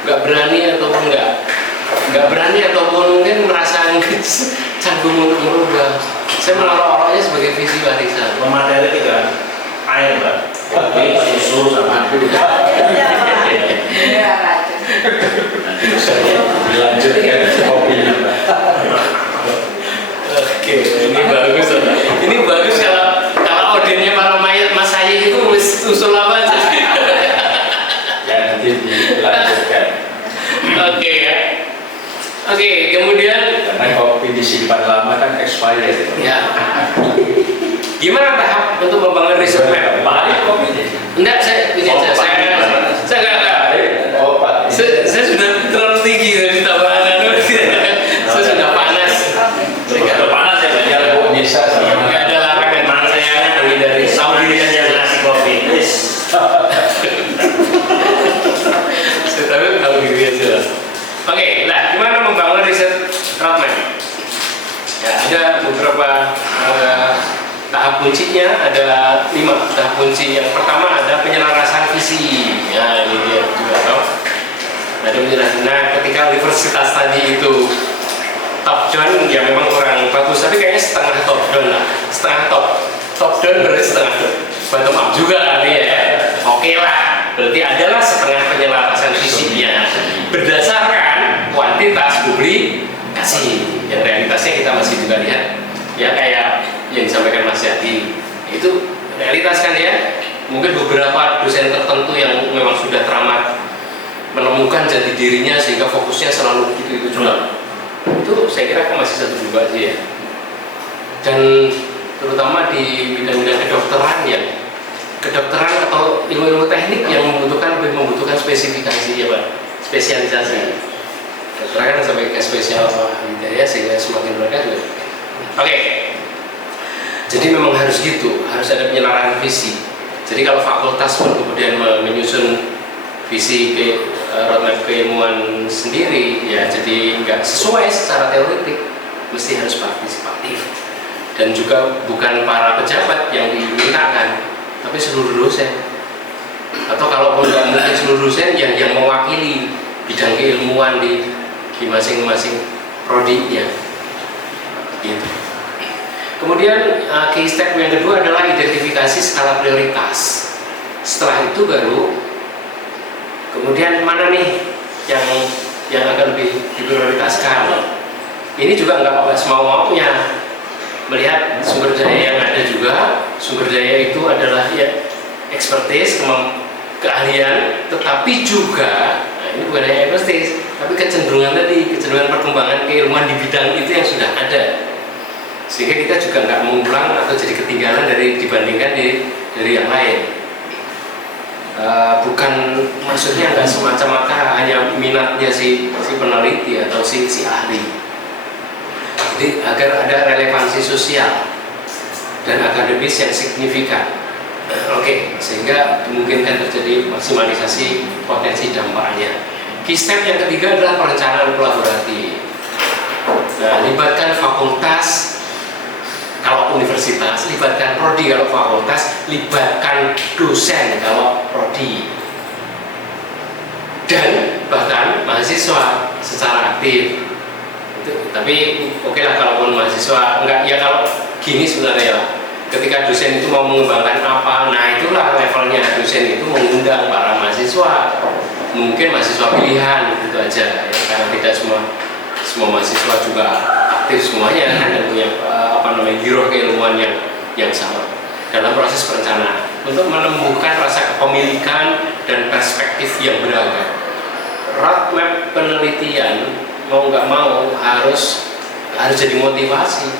nggak berani ataupun mungkin merasa canggung untuk merubah. Saya melorok-oloknya sebagai visi warisan. Pemateri tiga air Pak, kopi, susu sama nanti bisa dilanjutkan kopinya Pak. Oke, ini bagus. Ini bagus kalau audiennya para Mas Hayi itu usul apa aja. Nanti dilanjutkan. Oke ya. Oke, kemudian Karena kopi disimpan lama kan expired. ya. Gimana tahap untuk membangun riset map? Balik kopi. Enggak, saya sudah terlalu tinggi dari tambahan. Saya sudah panas. Sudah panas ya belajar Bu Nisa sama. Enggak ada larangan saya dari Saudi yang ngasih kopi. Saya tahu diri aja. Oke, nah gimana membangun riset roadmap? Ya, ada beberapa tahap kuncinya, ada 5 tahap kunci. Yang pertama ada penyelarasan visi. Ya, ini dia juga tahu. Ada penyelarasan. Nah, ketika universitas tadi itu top down ya memang kurang bagus, tapi kayaknya setengah top down lah, setengah top down berarti setengah bottom up juga artinya ya. Oke lah, berarti adalah setengah penyelarasan visinya berdasarkan kuantitas publikasi. Yang realitasnya kita masih juga lihat ya, kayak yang disampaikan Mas Yadi itu realitas kan ya. Mungkin beberapa dosen tertentu yang memang sudah teramat menemukan jati dirinya sehingga fokusnya selalu itu juga. Itu saya kira masih satu dua aja ya. Dan terutama di bidang-bidang kedokteran atau ilmu-ilmu teknik yang lebih membutuhkan spesifikasi ya Pak, spesialisasi. Kedokteran kan sampai ke spesial ya, sehingga semakin mereka juga. Oke. Jadi memang harus gitu, harus ada penyelarasan visi. Jadi kalau fakultas pun kemudian menyusun visi roadmap keilmuan sendiri ya, jadi nggak sesuai secara teoretik, mesti harus partisipatif. Dan juga bukan para pejabat yang dimintakan, tapi seluruh dosen. Atau kalau nggak mungkin seluruh dosen yang mewakili bidang keilmuan di masing-masing prodinya. Gitu. Kemudian key step yang kedua adalah identifikasi skala prioritas. Setelah itu baru kemudian mana nih yang akan lebih diprioritaskan. Ini juga nggak semau-maunya. Melihat sumber daya yang ada juga, sumber daya itu adalah ya expertise, keahlian, tetapi juga ini bukan hanya expertise, tapi kecenderungan perkembangan keilmuan di bidang itu yang sudah ada, sehingga kita juga nggak mengulang atau jadi ketinggalan dibandingkan dari yang lain. Bukan maksudnya nggak semata-mata hanya minatnya si peneliti atau si ahli. Jadi agar ada relevansi sosial dan akademis yang signifikan. Oke, sehingga dimungkinkan terjadi maksimalisasi potensi dampaknya. Key step yang ketiga adalah perencanaan kolaboratif. Nah, libatkan fakultas kalau universitas, libatkan prodi kalau fakultas, libatkan dosen kalau prodi, dan bahkan mahasiswa secara aktif. Tapi oke lah kalaupun mahasiswa enggak ya, kalau gini sebenarnya ya, ketika dosen itu mau mengembangkan apa, nah itulah levelnya dosen itu mengundang para mahasiswa, mungkin mahasiswa pilihan itu aja ya, karena tidak semua mahasiswa juga aktif semuanya kan, dan punya giroh keilmuan yang sama dalam proses perencanaan untuk menumbuhkan rasa kepemilikan dan perspektif yang beragam. Roadmap penelitian mau nggak mau harus jadi motivasi.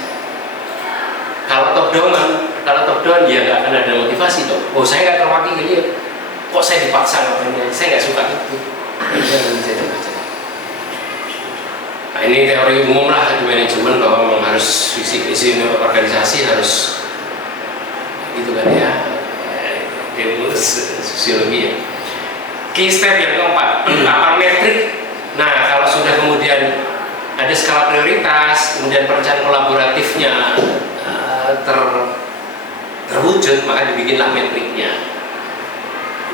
Kalau top down ya nggak akan ada motivasi dong. Oh, saya nggak terwakili ya, kok saya dipaksa ngapain, saya nggak suka itu. Nah, ini teori umum lah di manajemen bahwa memang harus visi organisasi harus gitu kan ya, ilmu sosiologi ya. Key step yang keempat, penerapan metrik. Nah, kalau sudah kemudian ada skala prioritas, kemudian perencanaan kolaboratifnya terwujud, maka dibikinlah metriknya.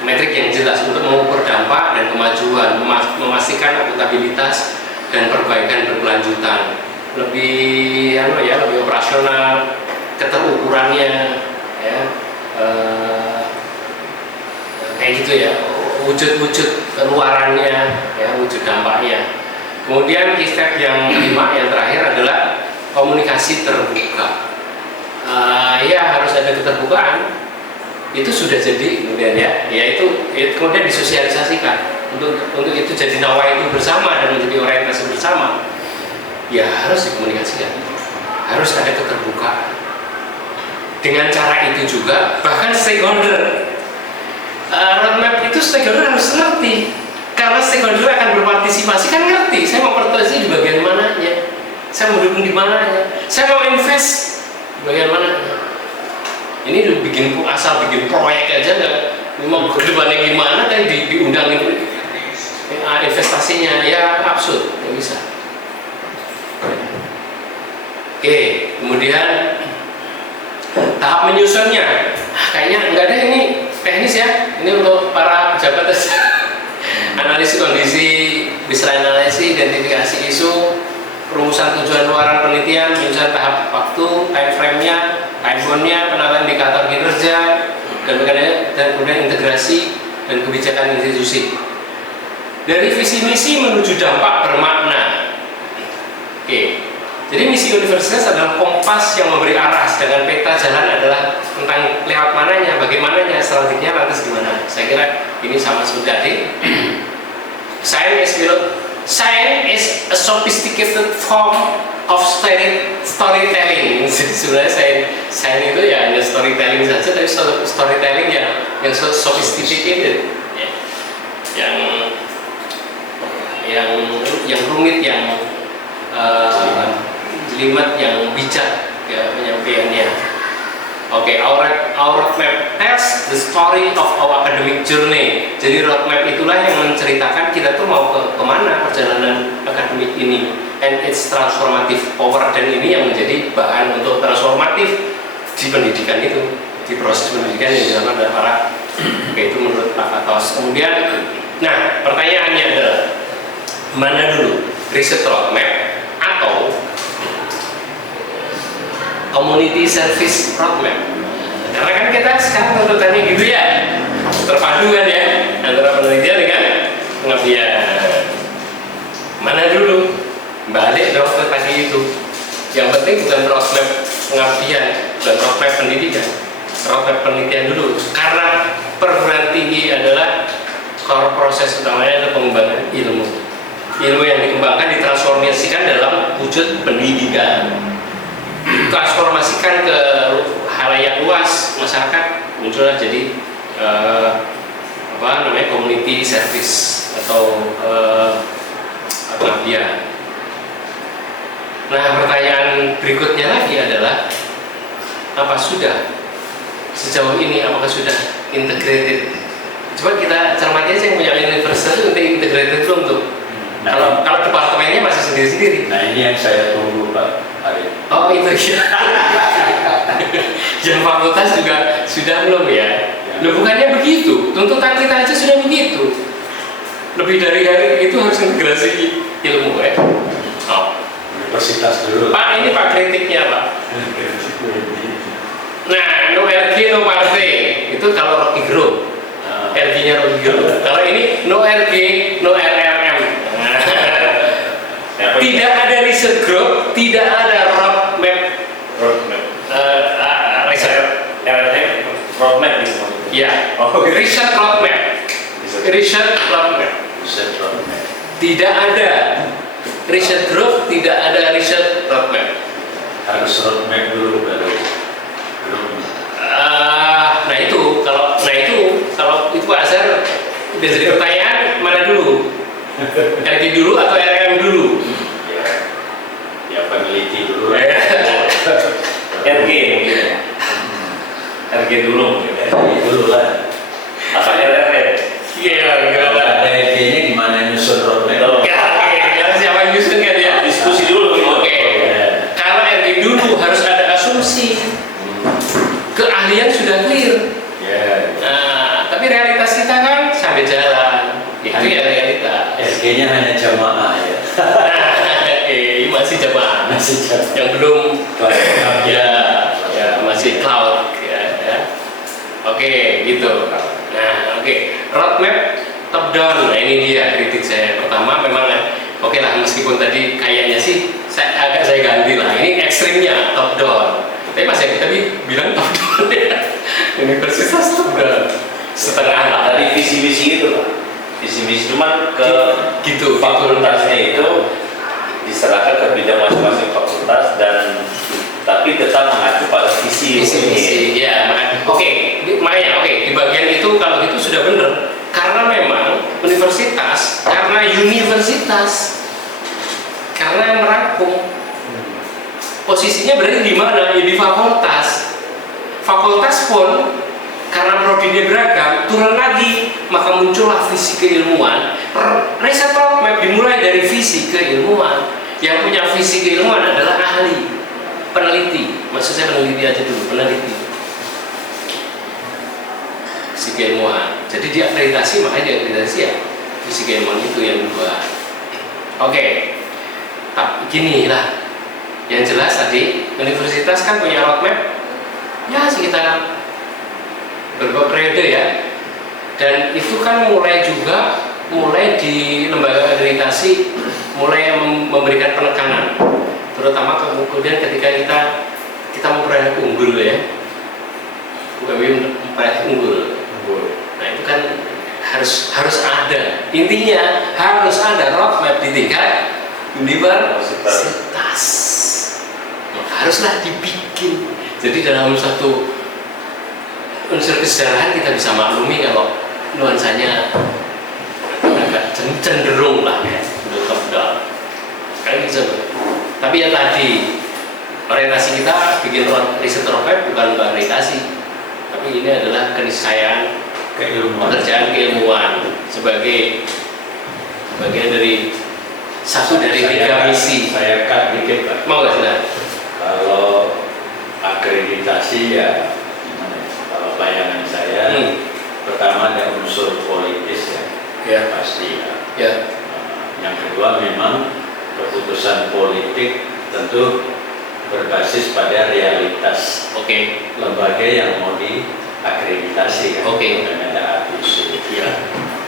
Metrik yang jelas untuk mengukur dampak dan kemajuan, memastikan akuntabilitas dan perbaikan berkelanjutan. Lebih lebih operasional, keterukurannya ya, kayak gitu ya. Wujud-wujud keluarannya ya, wujud dampaknya. Kemudian key step yang kelima, yang terakhir adalah komunikasi terbuka. Ya harus ada keterbukaan, itu sudah jadi kemudian ya itu kemudian disosialisasikan untuk itu jadi nawaitu bersama dan menjadi orientasi bersama. Ya harus dikomunikasikan, harus ada keterbukaan. Dengan cara itu juga bahkan stakeholder, roadmap itu stakeholder harus ngerti, karena stakeholder akan berpartisipasi kan ngerti, saya mau partisipasi di bagian mananya, saya mau dukung di mananya, saya mau invest di bagian mananya. Ini bikin proyek aja nggak mau ke depannya gimana, kan diundangin investasinya ya absurd, nggak bisa. Oke, kemudian tahap menyusunnya, kayaknya nggak ada, ini teknis ya, ini untuk para pejabat aja. Analisis kondisi, bisa analisis, identifikasi isu, perumusan tujuan luaran penelitian, penyusunan tahap waktu, time frame-nya, time bound-nya, penentuan indikator kinerja, dan kemudian integrasi dan kebijakan institusi. Dari visi misi menuju dampak bermakna. Oke. Jadi misi universitas adalah kompas yang memberi arah, sedangkan peta jalan adalah tentang lewat mananya, bagaimananya, selanjutnya lantas gimana. Saya kira ini sama seperti tadi. Science is a sophisticated form of storytelling. Sebenarnya science itu ya hanya storytelling saja, tapi storytelling yang sophisticated, ya. yang rumit, yang jelimet, yang bijak ya penyampaiannya. Oke, our roadmap tells the story of our academic journey. Jadi roadmap itulah yang menceritakan kita tuh mau kemana perjalanan akademik ini, and its transformative power, dan ini yang menjadi bahan untuk transformatif di pendidikan itu, di proses pendidikan yang dilakukan oleh para itu menurut Pak Fatos. Kemudian, nah pertanyaannya adalah mana dulu, riset roadmap atau community service roadmap? Karena kan kita sekarang tuntutannya gitu ya, terpadu kan ya, antara penelitian dengan pengabdian. Mana dulu? Balik dong ke tadi itu. Yang penting bukan roadmap pengabdian, bukan roadmap pendidikan, roadmap penelitian dulu. Karena perguruan tinggi adalah core proses utamanya adalah pengembangan ilmu. Ilmu yang dikembangkan ditransformasikan dalam wujud pendidikan, transformasikan ke halayak luas masyarakat, muncullah jadi community service atau pengabdian. Nah, pertanyaan berikutnya lagi adalah sejauh ini apakah sudah integrated? Coba kita cermati aja yang punya universitas itu integrated belum tuh? Kalau departemennya masih sendiri-sendiri. Nah, ini yang saya tunggu Pak Arif. Oh, itu ya. Yang fakultas juga sudah belum ya? Loh, bukannya begitu? Tuntutan kita aja sudah begitu. Lebih dari itu harus integrasi ilmu ya. Oh. Universitas dulu. Pak, ini Pak kritiknya Pak. Nah, no RG no partai. Itu kalau Rocky Group. RG-nya Rocky Group. Kalau ini no RG no RRM. Tidak ada research group, tidak ada roadmap. Roadmap gitu. Ya, research roadmap. Tidak ada research group, tidak ada research roadmap. Harus roadmap dulu baru grup. Nah itu kalau itu Pak Azhar udah jadi pertanyaan, mana dulu? RG dulu atau RM dulu? Ya peneliti dulu. RG mungkin ya. RG dulu mungkin ya. RG dulu lah. Apa RRM? Iya, Kalau ada RG-nya gimana nyusun roadmap? Siapa yang nyusun kan ya? Diskusi dulu. Oke. Kalau RG dulu harus ada asumsi. Keahlian sudah clear. Nah, tapi realitas kita kan sampai jalan. Itu ya realita. RG-nya hanya jamaah ya. Masih jamaah. Yang belum ya masih cloud ya. Oke, gitu. Nah, oke. Roadmap top down. Nah, ini dia kritik saya. Pertama memang oke lah, meskipun tadi kayaknya sih saya ganti lah. Ini ekstrimnya top down. Tapi masih kita bilang top down ya. Universitas top down. Setengah lah. Dari visi-visi itu Pak. Visi-visi cuman ke gitu fakultasnya itu diserahkan ke bidang masing-masing fakultas, dan tapi tetap mengacu pada visi. Ya, makanya di bagian itu kalau gitu sudah benar, karena memang universitas karena merangkum posisinya berarti di mana? Ya di fakultas pun karena prodinya beragam, turun lagi, maka muncullah visi keilmuan. Riset roadmap dimulai dari visi keilmuan. Yang punya visi keilmuan adalah ahli, peneliti. Maksud saya peneliti aja dulu, peneliti. Visi keilmuan. Jadi diakreditasi, makanya diakreditasi ya visi keilmuan itu yang kedua. Oke. Tapi gini lah, yang jelas tadi universitas kan punya roadmap ya sekitar beberapa periode ya, dan itu kan mulai di lembaga akreditasi mulai memberikan penekanan, terutama kemudian ketika kita memperoleh unggul ya, UMY memperoleh unggul. Nah itu kan harus ada, intinya harus ada roadmap di tingkat universitas, haruslah dibikin. Jadi dalam satu unsur kesejarahan kita bisa maklumi kalau nuansanya agak cenderung lah ya untuk top down kan gitu. Tapi ya tadi orientasi kita bikin riset roadmap bukan untuk orientasi, tapi ini adalah keniscayaan pekerjaan keilmuan sebagai bagian dari satu dari tiga misi. Saya cut dikit Pak. Mau nggak sih? Kalau akreditasi ya gimana ya? Kalau bayangan saya pertama ada unsur politis ya, pasti ya. Ya. Yang kedua memang keputusan politik tentu berbasis pada realitas lembaga yang mau diakreditasi kan. Dan ada APC. Ya.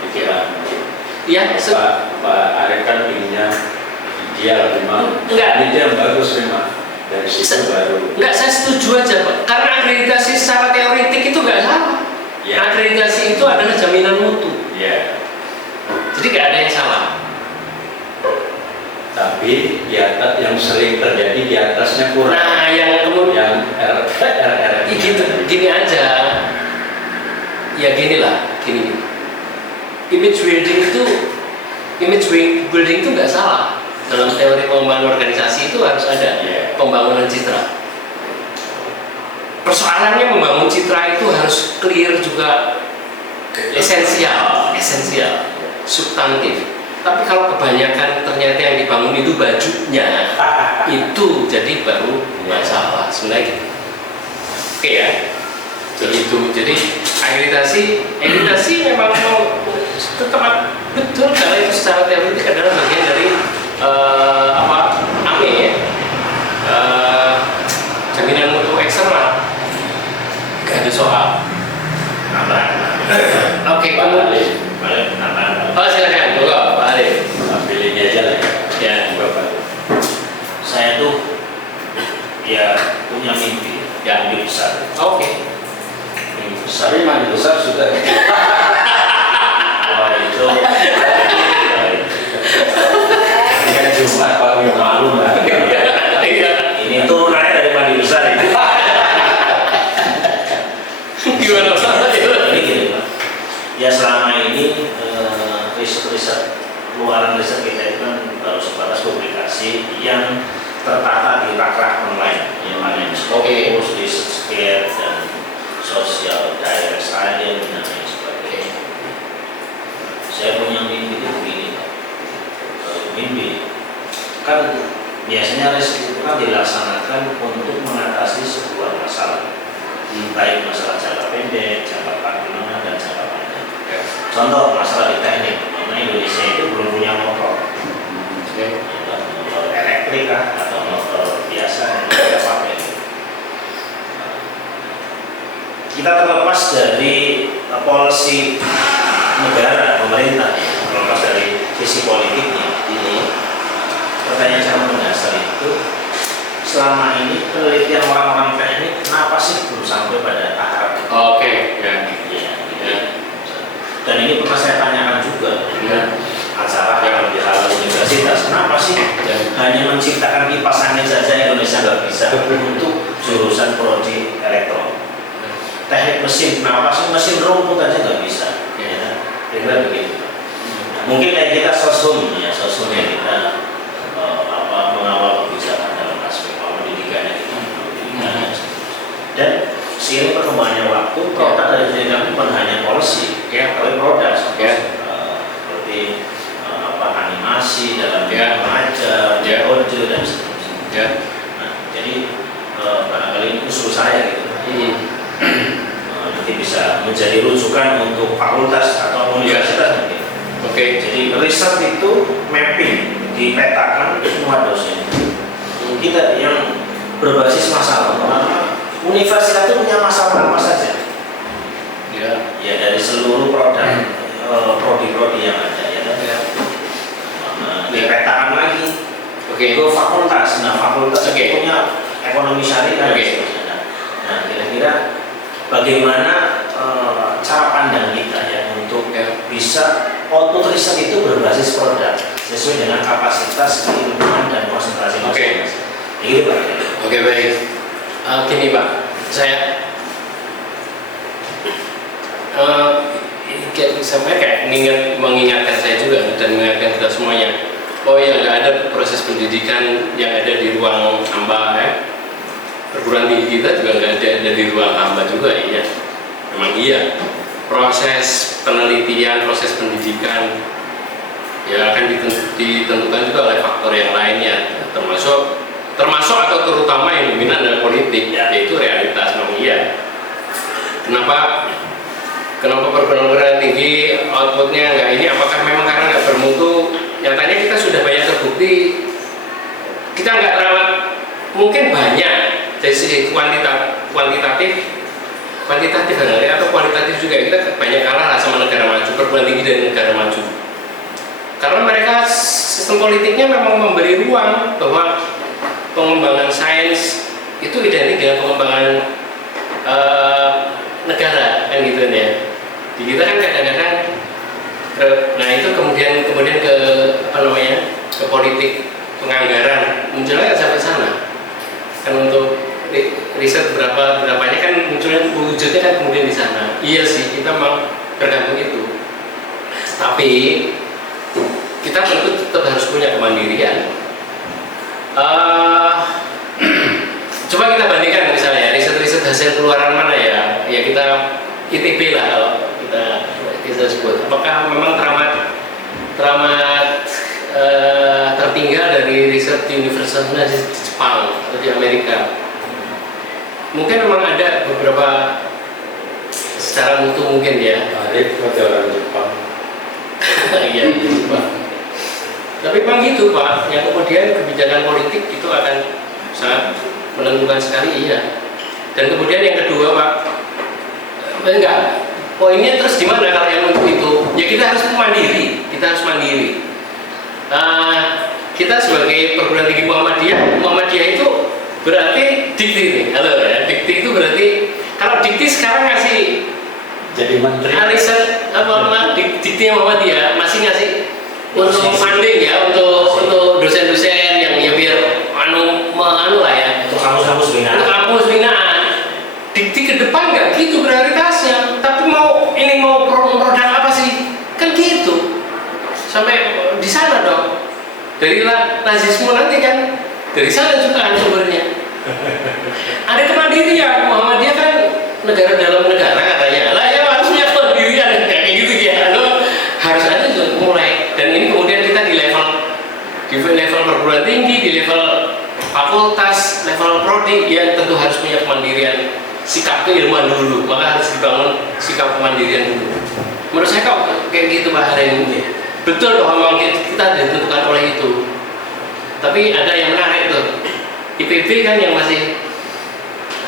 Pikiran mungkin. Ya. Pak Arif kan pinginnya ideal memang. Ini yang bagus memang. Dari situ baru. Enggak, saya setuju aja Pak. Karena akreditasi secara teoretik itu nggak salah. Ya. Akreditasi itu adalah jaminan mutu. Ya. Jadi nggak ada yang salah. Tapi di atas yang sering terjadi di atasnya kurang. Nah, yang kemudian RR gini aja. Ya gini. Image building itu nggak salah. Dalam teori pengembangan organisasi itu harus ada pembangunan citra. Persoalannya membangun citra itu harus clear juga, esensial, substantif. Tapi kalau kebanyakan ternyata yang dibangun itu bajunya, itu jadi baru masalah sebenarnya gitu. Oke ya, begitu. Jadi akreditasi memang tetap betul karena itu secara teoretik adalah bagian dari AME ya, jaminan mutu eksternal. Gak ada soal. Oke, kemudian silakan, Pak Arif. Pilihnya aja lah ya. Bapak. Saya tuh ya punya mimpi yang lebih besar. Mimpi besar. Tapi mimpi besar sudah. Wah itu. Ini kan Jumat paling malu lah. Ini turunannya dari mimpi besar ini. Gimana Pak? Ini gini Pak. Ya selama ini riset luaran riset kita itu kan baru sebatas publikasi yang tertata di rak-rak online yang ada di Scopus, di Research dan Social Direct Study dan lain sebagainya. Saya punya mimpi itu begini Pak. Mimpi kan biasanya riset itu kan dilaksanakan untuk mengatasi sebuah masalah, baik masalah jangka pendek, jangka menengah dan jangka panjang. Contoh masalah di teknik, karena Indonesia itu belum punya motor, motor elektrik atau motor biasa yang kita pakai. Kita terlepas dari policy negara, pemerintah, terlepas dari sisi politiknya. Ini pertanyaan saya mendasar itu, selama ini penelitian orang-orang teknik kenapa sih belum sampai pada tahap itu? Dan ini pernah saya tanyakan juga dengan acara yang di hal universitas, kenapa sih hanya menciptakan kipas angin saja Indonesia nggak bisa untuk jurusan prodi elektro, teknik mesin, kenapa sih mesin rumput aja nggak bisa? Kira-kira begitu. Mungkin kayak kita sosumnya kita mengawal kebijakan dalam aspek pendidikan dan seiring perkembangannya waktu, produk dari pendidikan bukan hanya policy, tapi produk seperti animasi dalam mengajar, metode dan seterusnya. Nah, jadi barangkali ini usul saya gitu. Nanti bisa menjadi rujukan untuk fakultas atau universitas mungkin. Jadi riset itu mapping dipetakan semua dosen. Kita yang berbasis masalah. Universitas itu punya masalah apa saja? Ya dari seluruh produk, prodi-prodi yang ada ya. Dipetakan lagi. Ke fakultas. Nah fakultas punya ekonomi syariah. Nah kira-kira bagaimana cara pandang kita ya untuk bisa output riset itu berbasis produk sesuai dengan kapasitas, keilmuan dan konsentrasi masing-masing. Gitu Pak. Oke, baik. Gini Pak, saya kayak mengingatkan saya juga dan mengingatkan kita semuanya. Oh ya, nggak ada proses pendidikan yang ada di ruang hamba ya. Perguruan tinggi kita juga nggak ada di ruang hamba juga ya. Memang iya. Proses penelitian, proses pendidikan ya akan ditentukan juga oleh faktor yang lainnya, termasuk atau terutama yang dominan dalam politik, yaitu realitas. Memang iya. Kenapa perguruan tinggi outputnya nggak ini? Apakah memang karena nggak bermutu? Nyatanya kita sudah banyak terbukti kita nggak terawat, mungkin banyak dari segi kuantitatif atau kualitatif juga kita banyak kalah sama negara maju, perguruan tinggi dari negara maju. Karena mereka sistem politiknya memang memberi ruang bahwa pengembangan sains itu identik dengan pengembangan negara kan gitu ya. Di kita kan kadang-kadang nah itu kemudian ke ke politik penganggaran munculnya sampai sana kan untuk riset berapanya kan munculnya wujudnya kan kemudian di sana. Iya sih kita mau bergantung itu, tapi kita tentu tetap harus punya kemandirian. Coba kita bandingkan misalnya riset-riset hasil keluaran mana ya kita ITB lah kalau kita sebut. Apakah memang teramat tertinggal dari riset di universitas di Jepang atau di Amerika? Mungkin memang ada beberapa secara mutu mungkin ya. Arif orang Jepang. Iya Jepang. Tapi memang gitu Pak, yang kemudian kebijakan politik itu akan sangat menentukan sekali iya. Dan kemudian yang kedua Pak, poinnya terus gimana kalau yang untuk itu? Ya kita harus mandiri, kita sebagai perguruan tinggi Muhammadiyah itu berarti dikti nih, halo ya, dikti itu berarti kalau dikti sekarang ngasih Jadi menteri. riset dikti Muhammadiyah masih ngasih untuk funding ya untuk dosen-dosen yang ya biar lah ya Untuk kampus-kampus binaan. Dikti ke depan nggak gitu prioritasnya, tapi mau produk apa sih kan gitu sampai di sana dong. Dari nazisme nanti kan dari sana juga sumbernya. Ada kemandirian, Muhammadiyah kan negara dalam negara katanya. Lah ya harus punya kemandirian kayak gitu ya. Harus ada juga mulai. Dan ini kemudian kita di level perguruan tinggi, di level fakultas, level prodi ya tentu harus punya kemandirian, sikap keilmuan dulu. Maka harus dibangun sikap kemandirian dulu. Menurut saya kayak gitu Pak hari ini. Betul bahwa kita ditentukan oleh itu. Tapi ada yang menarik tuh. IPB kan yang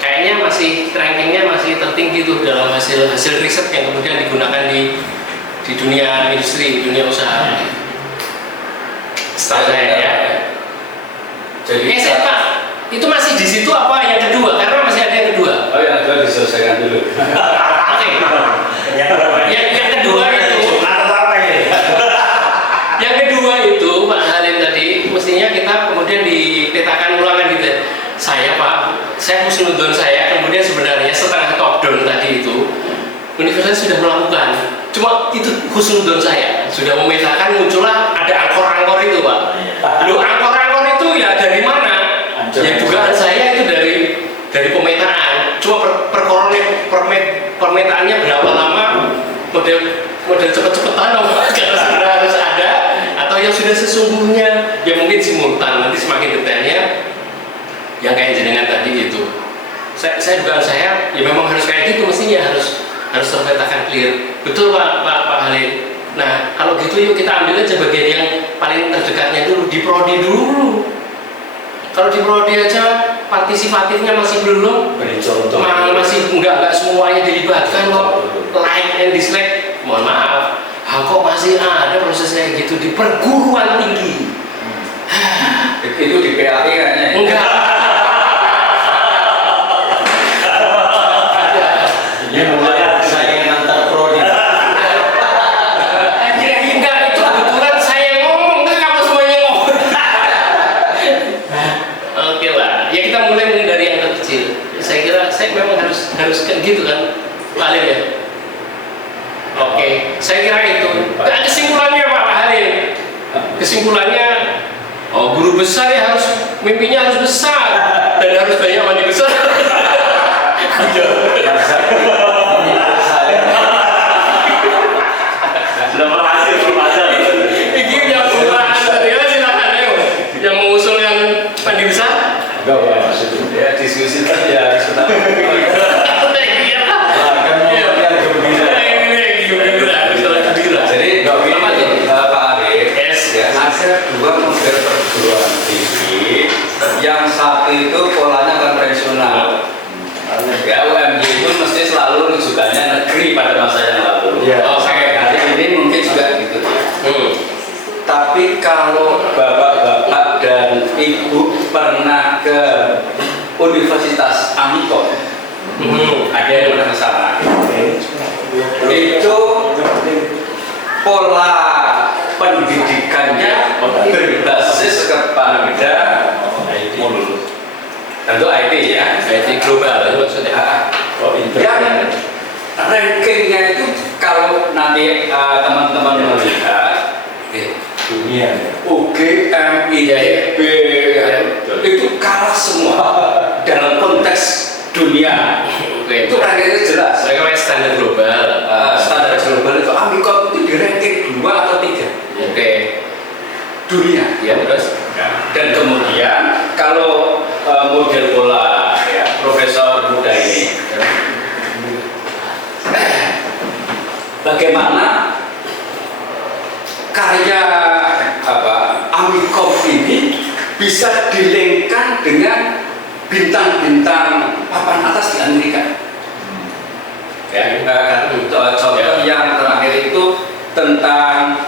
kayaknya rankingnya masih tertinggi tuh dalam hasil riset yang kemudian digunakan di dunia industri, dunia usaha. Setahu saya ya. Jadi Pak, itu masih di situ apa yang kedua? Karena masih ada yang kedua. Oh yang kedua diselesaikan dulu. Oke. Yang kedua itu. Yang kedua itu Pak Halim tadi mestinya kita kemudian dipetakan ulangan gitu. Saya husnudon saya kemudian sebenarnya setengah top down tadi itu universitas sudah melakukan. Cuma itu husnudon saya sudah memetakan muncullah ada angkor-angkor itu Pak. Lu angkor-angkor itu ya dari mana? Ya dugaan saya itu dari pemetaan. Cuma permetaannya berapa lama? Model cepet-cepetan karena sebenarnya harus ada atau yang sudah sesungguhnya yang mungkin simultan nanti semakin detailnya yang kayak jenengan tadi itu. Saya dugaan saya ya memang harus kayak gitu mestinya harus terpetakan clear. Betul Pak Halil. Nah, kalau gitu yuk kita ambil aja bagian yang paling terdekatnya itu di prodi dulu. Kalau di prodi aja partisipatifnya masih belum, Beri contoh. masih enggak semuanya dilibatkan kok. Like and dislike, mohon maaf. Kok masih ada proses kayak gitu di perguruan tinggi? Itu di PAI kayaknya. Enggak. Ini mulai saingan antar prodi. Enggak, itu kebetulan saya yang ngomong, kan kamu semuanya ngomong. Oke lah, ya kita mulai dari yang terkecil. Saya kira saya memang harus kayak gitu kan, Pak Halim ya. Oke, saya kira itu. Nah, kesimpulannya Pak Halim, kesimpulannya, guru besar ya harus mimpinya harus besar dan harus banyak mandi besar. Sudah berhasil berhasil. Ini yang bukan ya silakan ayo. Yang mengusulkan mandi besar. Enggak, Pak, maksudnya ya diskusi tadi ya kita. Iya. Kan gembira. Jadi nggak begini, Pak Arif, ya, ada dua model perguruan tinggi. Yang satu itu polanya konvensional. Ya, UMY itu mesti selalu rujukannya negeri pada masa yang lalu. Sampai hari ini mungkin juga gitu ya. Tapi kalau bapak-bapak dan ibu pernah ke Universitas Amikom, ada yang pernah ke sana. Itu pola pendidikannya berbasis kepada tentu IT ya, IT global itu maksudnya. yang rankingnya itu kalau nanti teman-teman melihat dunia UGM, ITB itu kalah semua dalam konteks dunia. Oke. Itu rankingnya jelas. Mereka pakai standar global. Standar global itu Amikom itu di ranking 2 atau 3 Oke. dunia. Ya terus. Dan kemudian kalau model pola ya Profesor Muda ini, bagaimana karya Amikom ini bisa dilengkan dengan bintang-bintang papan atas di Amerika. Ya, contoh yang terakhir itu tentang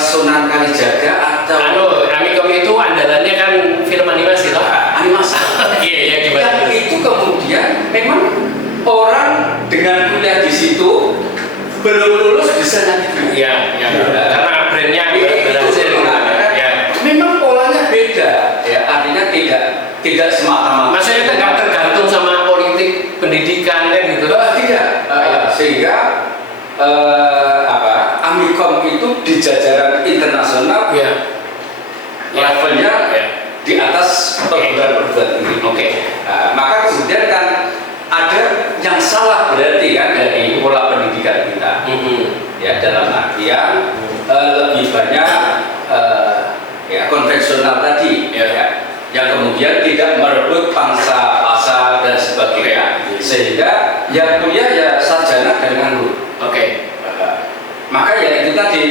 Sunan Kalijaga atau Amikom itu andalannya kan film animasi loh. animasi. Iya, gimana? Yang itu kemudian memang orang dengan kuliah di situ belum lulus bisa nyanyi. Iya, karena brandnya berhasil. Ya. Memang polanya beda, ya artinya tidak semata-mata. Maksudnya nggak tergantung sama politik pendidikan kan gitu. Tidak, sehingga Amikom itu di jajaran internasional levelnya di atas perguruan tinggi. Oke. Maka kemudian kan ada yang salah berarti kan dari pola pendidikan kita. Ya dalam artian lebih banyak ya konvensional tadi yang kemudian tidak merebut pangsa pasar dan sebagainya, sehingga yang kuliah ya sarjana dan nganggur. Oke. Maka ya itu tadi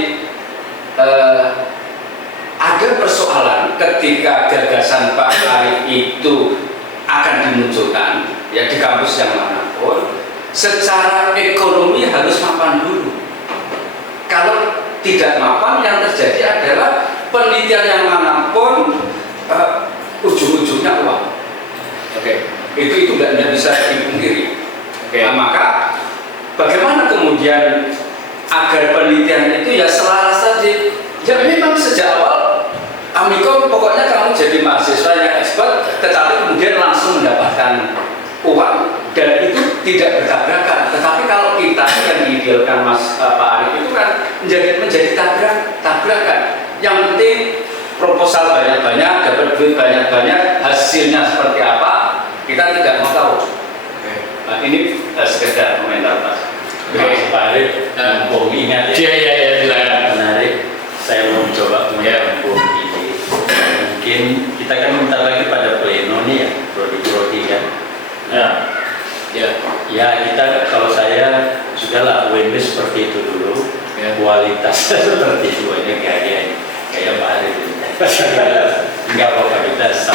ada persoalan ketika gagasan Pak Arif itu akan dimunculkan ya di kampus yang manapun, secara ekonomi harus mapan dulu. Kalau tidak mapan, yang terjadi adalah penelitian yang manapun ujung-ujungnya uang. Oke. Itu nggak bisa dipungkiri. Oke. Nah, maka bagaimana kemudian agar penelitian itu ya selaras tadi? Ya memang sejak awal Amikom pokoknya kamu jadi mahasiswa yang expert, tetapi kemudian langsung mendapatkan uang dan itu tidak bertabrakan. Tetapi kalau kita yang diidealkan Mas Pak Arif itu kan menjadi tabrakan. Yang penting proposal banyak-banyak, dapat duit banyak-banyak, hasilnya seperti apa kita tidak mau tahu. Nah, ini sekedar komentar Mas. Pak Arif, mumpung ingat ya. Iya, silakan. Menarik. Saya mau coba menyambung ini. Mungkin kita kan bentar lagi pada pleno nih ya, prodi-prodi kan. Ya kita kalau saya sudahlah UMB seperti itu dulu. Ya. kualitasnya seperti itu aja kayak Pak Arif. Enggak kualitas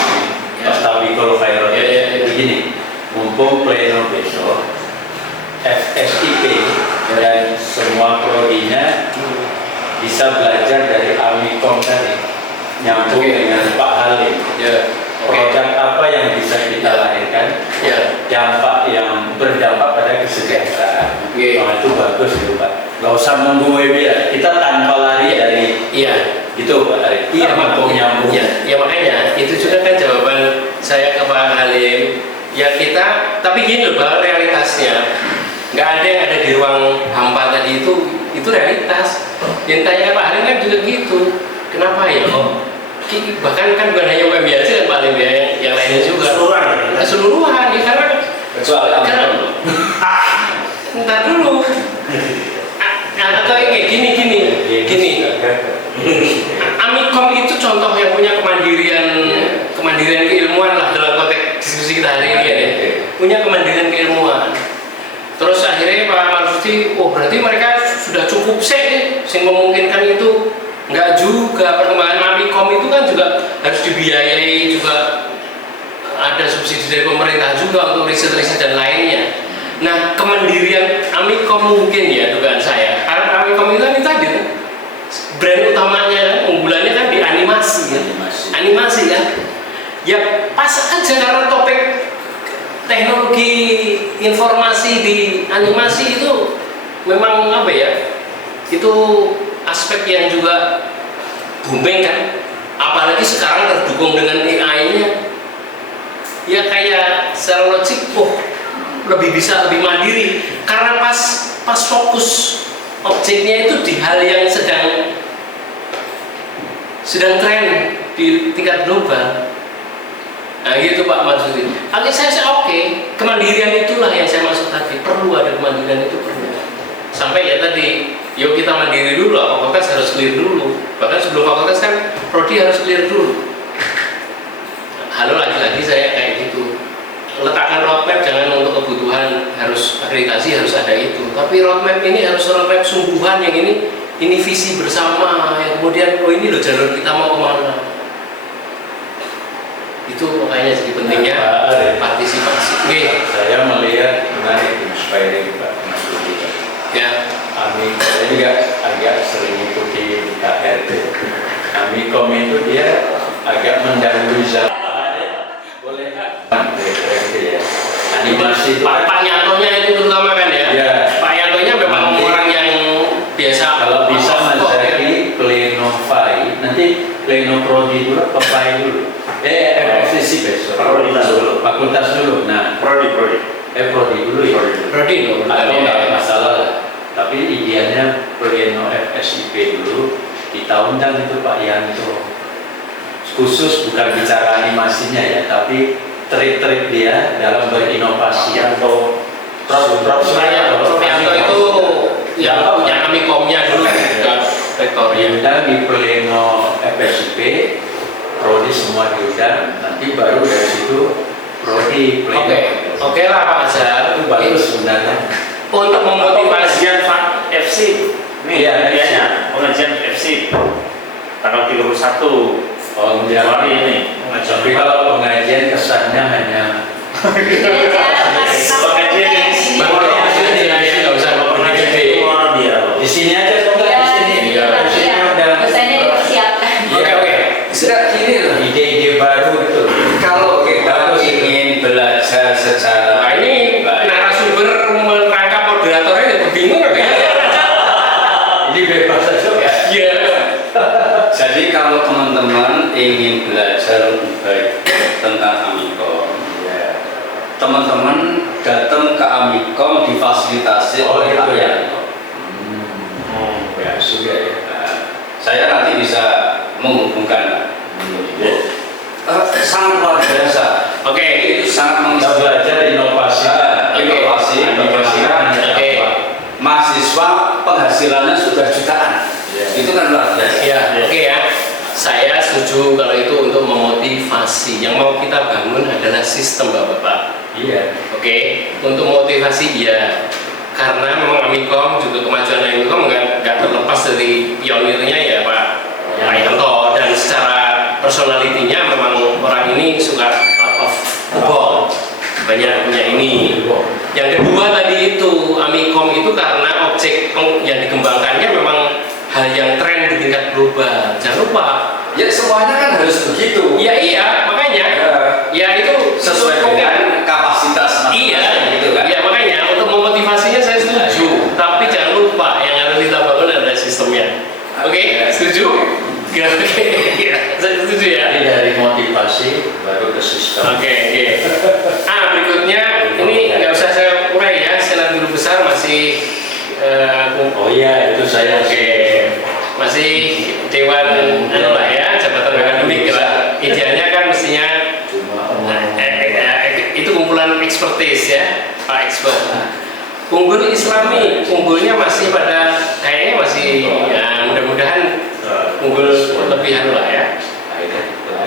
tapi kalau viral begini, mumpung pleno besok FSIP dan semua prodinya bisa belajar dari Amikom tadi, nyambung dengan Pak Halim. Produk apa yang bisa kita lahirkan, dampak yang berdampak pada kesejahteraan. Nah, itu bagus itu Pak. Nggak usah nunggu webinar, kita tanpa lari dari gitu Pak Arif. Nyambung. Ya makanya itu juga kan jawaban saya ke Pak Halim. Ya kita, tapi gini loh bahwa realitasnya nggak ada yang ada di ruang hampa tadi itu realitas. Yang tanya Pak Halim kan juga gitu. Kenapa ya? Bahkan kan bukan hanya UMB aja kan Pak Halim ya, yang lainnya juga. Keseluruhan ya karena kecuali ntar dulu. Atau kayak gini. Amikom itu contoh yang punya kemandirian keilmuan lah dalam konteks diskusi kita hari ini ya. Punya kemandirian keilmuan. Terus akhirnya Pak Marsudi, berarti mereka sudah cukup sih memungkinkan itu. Enggak juga, perkembangan Amikom itu kan juga harus dibiayai, juga ada subsidi dari pemerintah juga untuk riset-riset dan lainnya. Nah, kemandirian Amikom mungkin ya dugaan saya, karena Amikom itu tadi kan brand utamanya kan, unggulannya kan di animasi kan, animasi kan. Ya pas aja karena topik teknologi informasi di animasi itu memang apa ya? Itu aspek yang juga booming kan, apalagi sekarang terdukung dengan AI-nya. Ya kayak secara logik, lebih bisa lebih mandiri karena pas fokus objeknya itu di hal yang sedang tren di tingkat global. Nah gitu Pak maksudnya. Saya oke. Kemandirian itulah yang saya maksud tadi. Perlu ada kemandirian itu perlu. Sampai ya tadi, yuk kita mandiri dulu, fakultas harus clear dulu. Bahkan sebelum fakultas kan prodi harus clear dulu. Halo lagi-lagi saya kayak gitu. Letakkan roadmap jangan untuk kebutuhan harus akreditasi harus ada itu. Tapi roadmap ini harus roadmap sungguhan yang ini visi bersama. Yang kemudian ini loh jalur kita mau kemana. Itu makanya jadi pentingnya partisipasi. Saya melihat menarik inspiring Pak Marsudi. Ya. Saya juga agak sering ikuti KRT. Amikom itu dia agak mendahului zaman. Boleh nggak? Ya. Animasi itu. Pak Yantonya itu terutama kan ya? Ya. Pak Yantonya memang orang yang biasa. Kalau bisa menjadi plenovai, nanti pleno prodi dulu, pepai dulu. FSC besok. Fakultas dulu. Nah, prodi dulu ya. Prodi dulu. Atau nggak masalah lah. Tapi idealnya pleno FSIP dulu kita undang itu Pak Yanto. Khusus bukan bicara animasinya ya, tapi trik-trik dia dalam berinovasi. Yanto Prof Yanto itu yang punya Amikomnya dulu rektor ya. Diundang di pleno FSIP, prodi semua diundang, nanti baru dari situ prodi pleno. Oke lah Pak Azhar, Itu bagus sebenarnya. untuk memotivasi pengajian FC nih hadiahnya pengajian FC tanggal 31 Januari ini Tapi kalau pengajian kesannya hanya pengajian nggak usah ngomong gede. di sini aja kok nggak di sini. Pesannya dipersiapkan. Oke. Sudah ini loh ide-ide baru itu. Kalau kita ingin belajar secara Nah ini narasumber merangkap moderatornya bingung kan? ini bebas saja ya. Iya. Jadi kalau teman-teman ingin belajar lebih baik tentang Amikom, ya, teman-teman datang ke Amikom difasilitasi oleh Pak Yanto. Ya sudah ya. Nah, saya nanti bisa menghubungkan. Sangat luar biasa. Oke. Itu sangat kita belajar inovasi, mahasiswa penghasilannya sudah jutaan. Itu kan luar biasa. Ya, oke ya. Saya setuju kalau itu untuk memotivasi. Yang mau kita bangun adalah sistem Bapak-Bapak. Iya. Oke, untuk motivasi ya. karena memang Amikom juga kemajuan Amikom nggak terlepas dari pionirnya ya Pak Yanto, dan secara personalitinya memang orang ini suka out of the box, banyak punya ini. Yang kedua tadi itu Amikom itu karena objek yang dikembangkannya memang hal yang tren di tingkat global. Jangan lupa. Ya semuanya kan harus begitu. Ya iya, makanya. Ya itu Sesuai dengan kapasitas masing-masing, iya, gitu kan. iya makanya untuk memotivasinya saya setuju. Tapi jangan lupa yang harus kita bangun adalah sistemnya. Oke, setuju? Oke, iya, saya setuju ya. Jadi dari motivasi baru ke sistem. Oke. Berikutnya ini nggak usah saya urai ya, Senat Guru Besar masih Oh iya, itu saya masih Dewan anu lah ya, jabatan akademik lah. Idealnya kan mestinya itu kumpulan expertise ya, Pak Expert. Unggul Islami, unggulnya masih pada kayaknya masih ya, mudah-mudahan unggul lebih anu lah ya.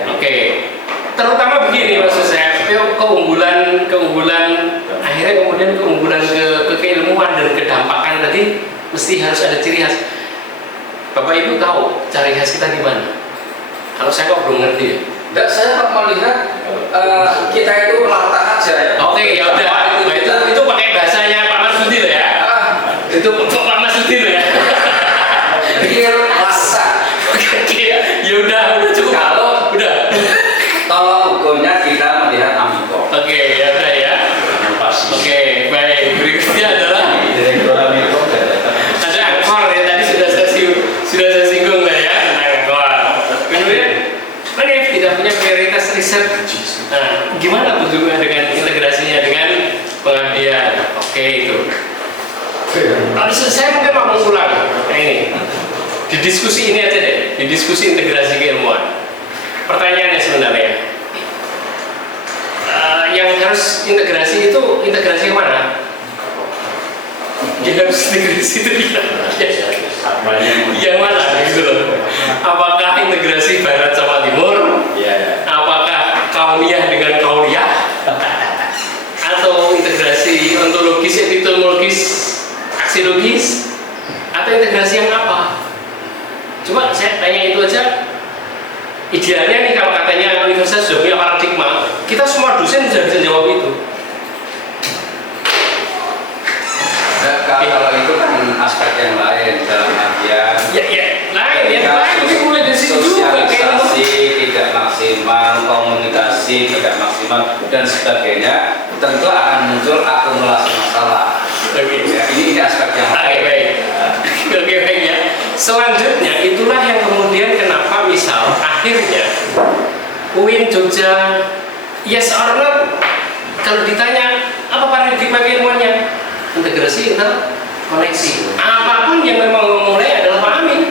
Oke. Terutama begini maksud saya, keunggulan akhirnya kemudian keunggulan ke keilmuan dan kedampakan tadi mesti harus ada ciri khas. Bapak Ibu tahu ciri khas kita di mana? Kalau saya kok belum ngerti ya. Dan saya melihat kita itu latah aja ya. Oke, ya udah. Itu pakai bahasanya Pak Marsudi loh ya. Itu Pak Marsudi loh ya. Real rasa. Oke, ya udah cukup. Kalau Udah. tolak ukurnya kita melihat Amikom. Oke, ya udah ya. Oke, baik. Berikutnya adalah Direktur Amikom ada angkor ya, tadi sudah saya singgung lah ya tentang angkor. Kemudian tidak punya prioritas riset. Nah, gimana tuh juga dengan integrasinya dengan pengabdian? Oke itu. Saya mungkin mau mengulang ini di diskusi ini aja deh, di diskusi integrasi keilmuan. Pertanyaannya sebenarnya, yang harus integrasi itu integrasi ke mana? Dia harus integrasi itu yang mana gitu loh. Apakah integrasi barat sama timur? Apakah kauliyah dengan kauliyah? Atau integrasi ontologis, epistemologis, aksiologis? Atau integrasi yang apa? Cuma saya tanya itu aja. Idealnya nih kalau katanya universitas sudah punya paradigma, kita semua dosen sudah bisa jawab itu. Kalau itu kan aspek yang lain dalam artian Lain mungkin mulai dari situ juga sosialisasi tidak maksimal, komunikasi tidak maksimal dan sebagainya, tentu akan muncul akumulasi masalah. Ini aspek yang lain. Oke, baik ya. Selanjutnya itulah yang kemudian kenapa misal akhirnya UIN Jogja yes or not kalau ditanya apa paradigma keilmuannya, integrasi interkoneksi. Apapun yang memang memulai adalah Pak Amin.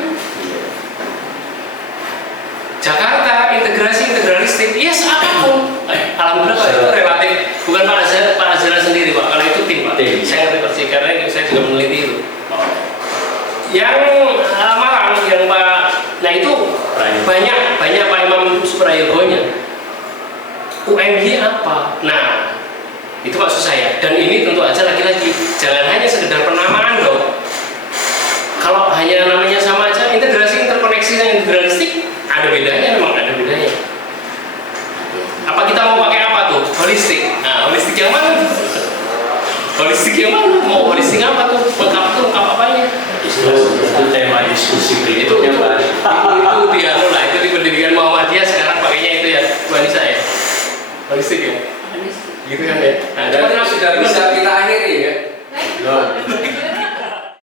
Jakarta integralistik, yes apapun. Alhamdulillah Pak, itu relatif, bukan Pak Azhar sendiri Pak, kalau itu tim Pak. Saya ngerti persis karena saya juga meneliti itu. Yang Malang, yang Pak, nah itu banyak Pak Imam Suprayogonya. UMY apa? Nah, itu maksud saya. Dan ini tentu aja lagi-lagi jangan hanya sekedar penamaan dong. Kalau hanya namanya sama aja, integrasi interkoneksi dan integralistik ada bedanya, memang ada bedanya. Apa kita mau pakai apa tuh? Holistik. Nah, holistik yang mana? Holistik yang mana? Mau holistik apa tuh? Lengkap tuh, lengkap apanya? Itu tema diskusi berikutnya Pak. Itu dia lah, itu di pendidikan Muhammadiyah sekarang pakainya itu ya, Bu Anissa ya. Holistik ya? Gitu kan ya? Dan sudah bisa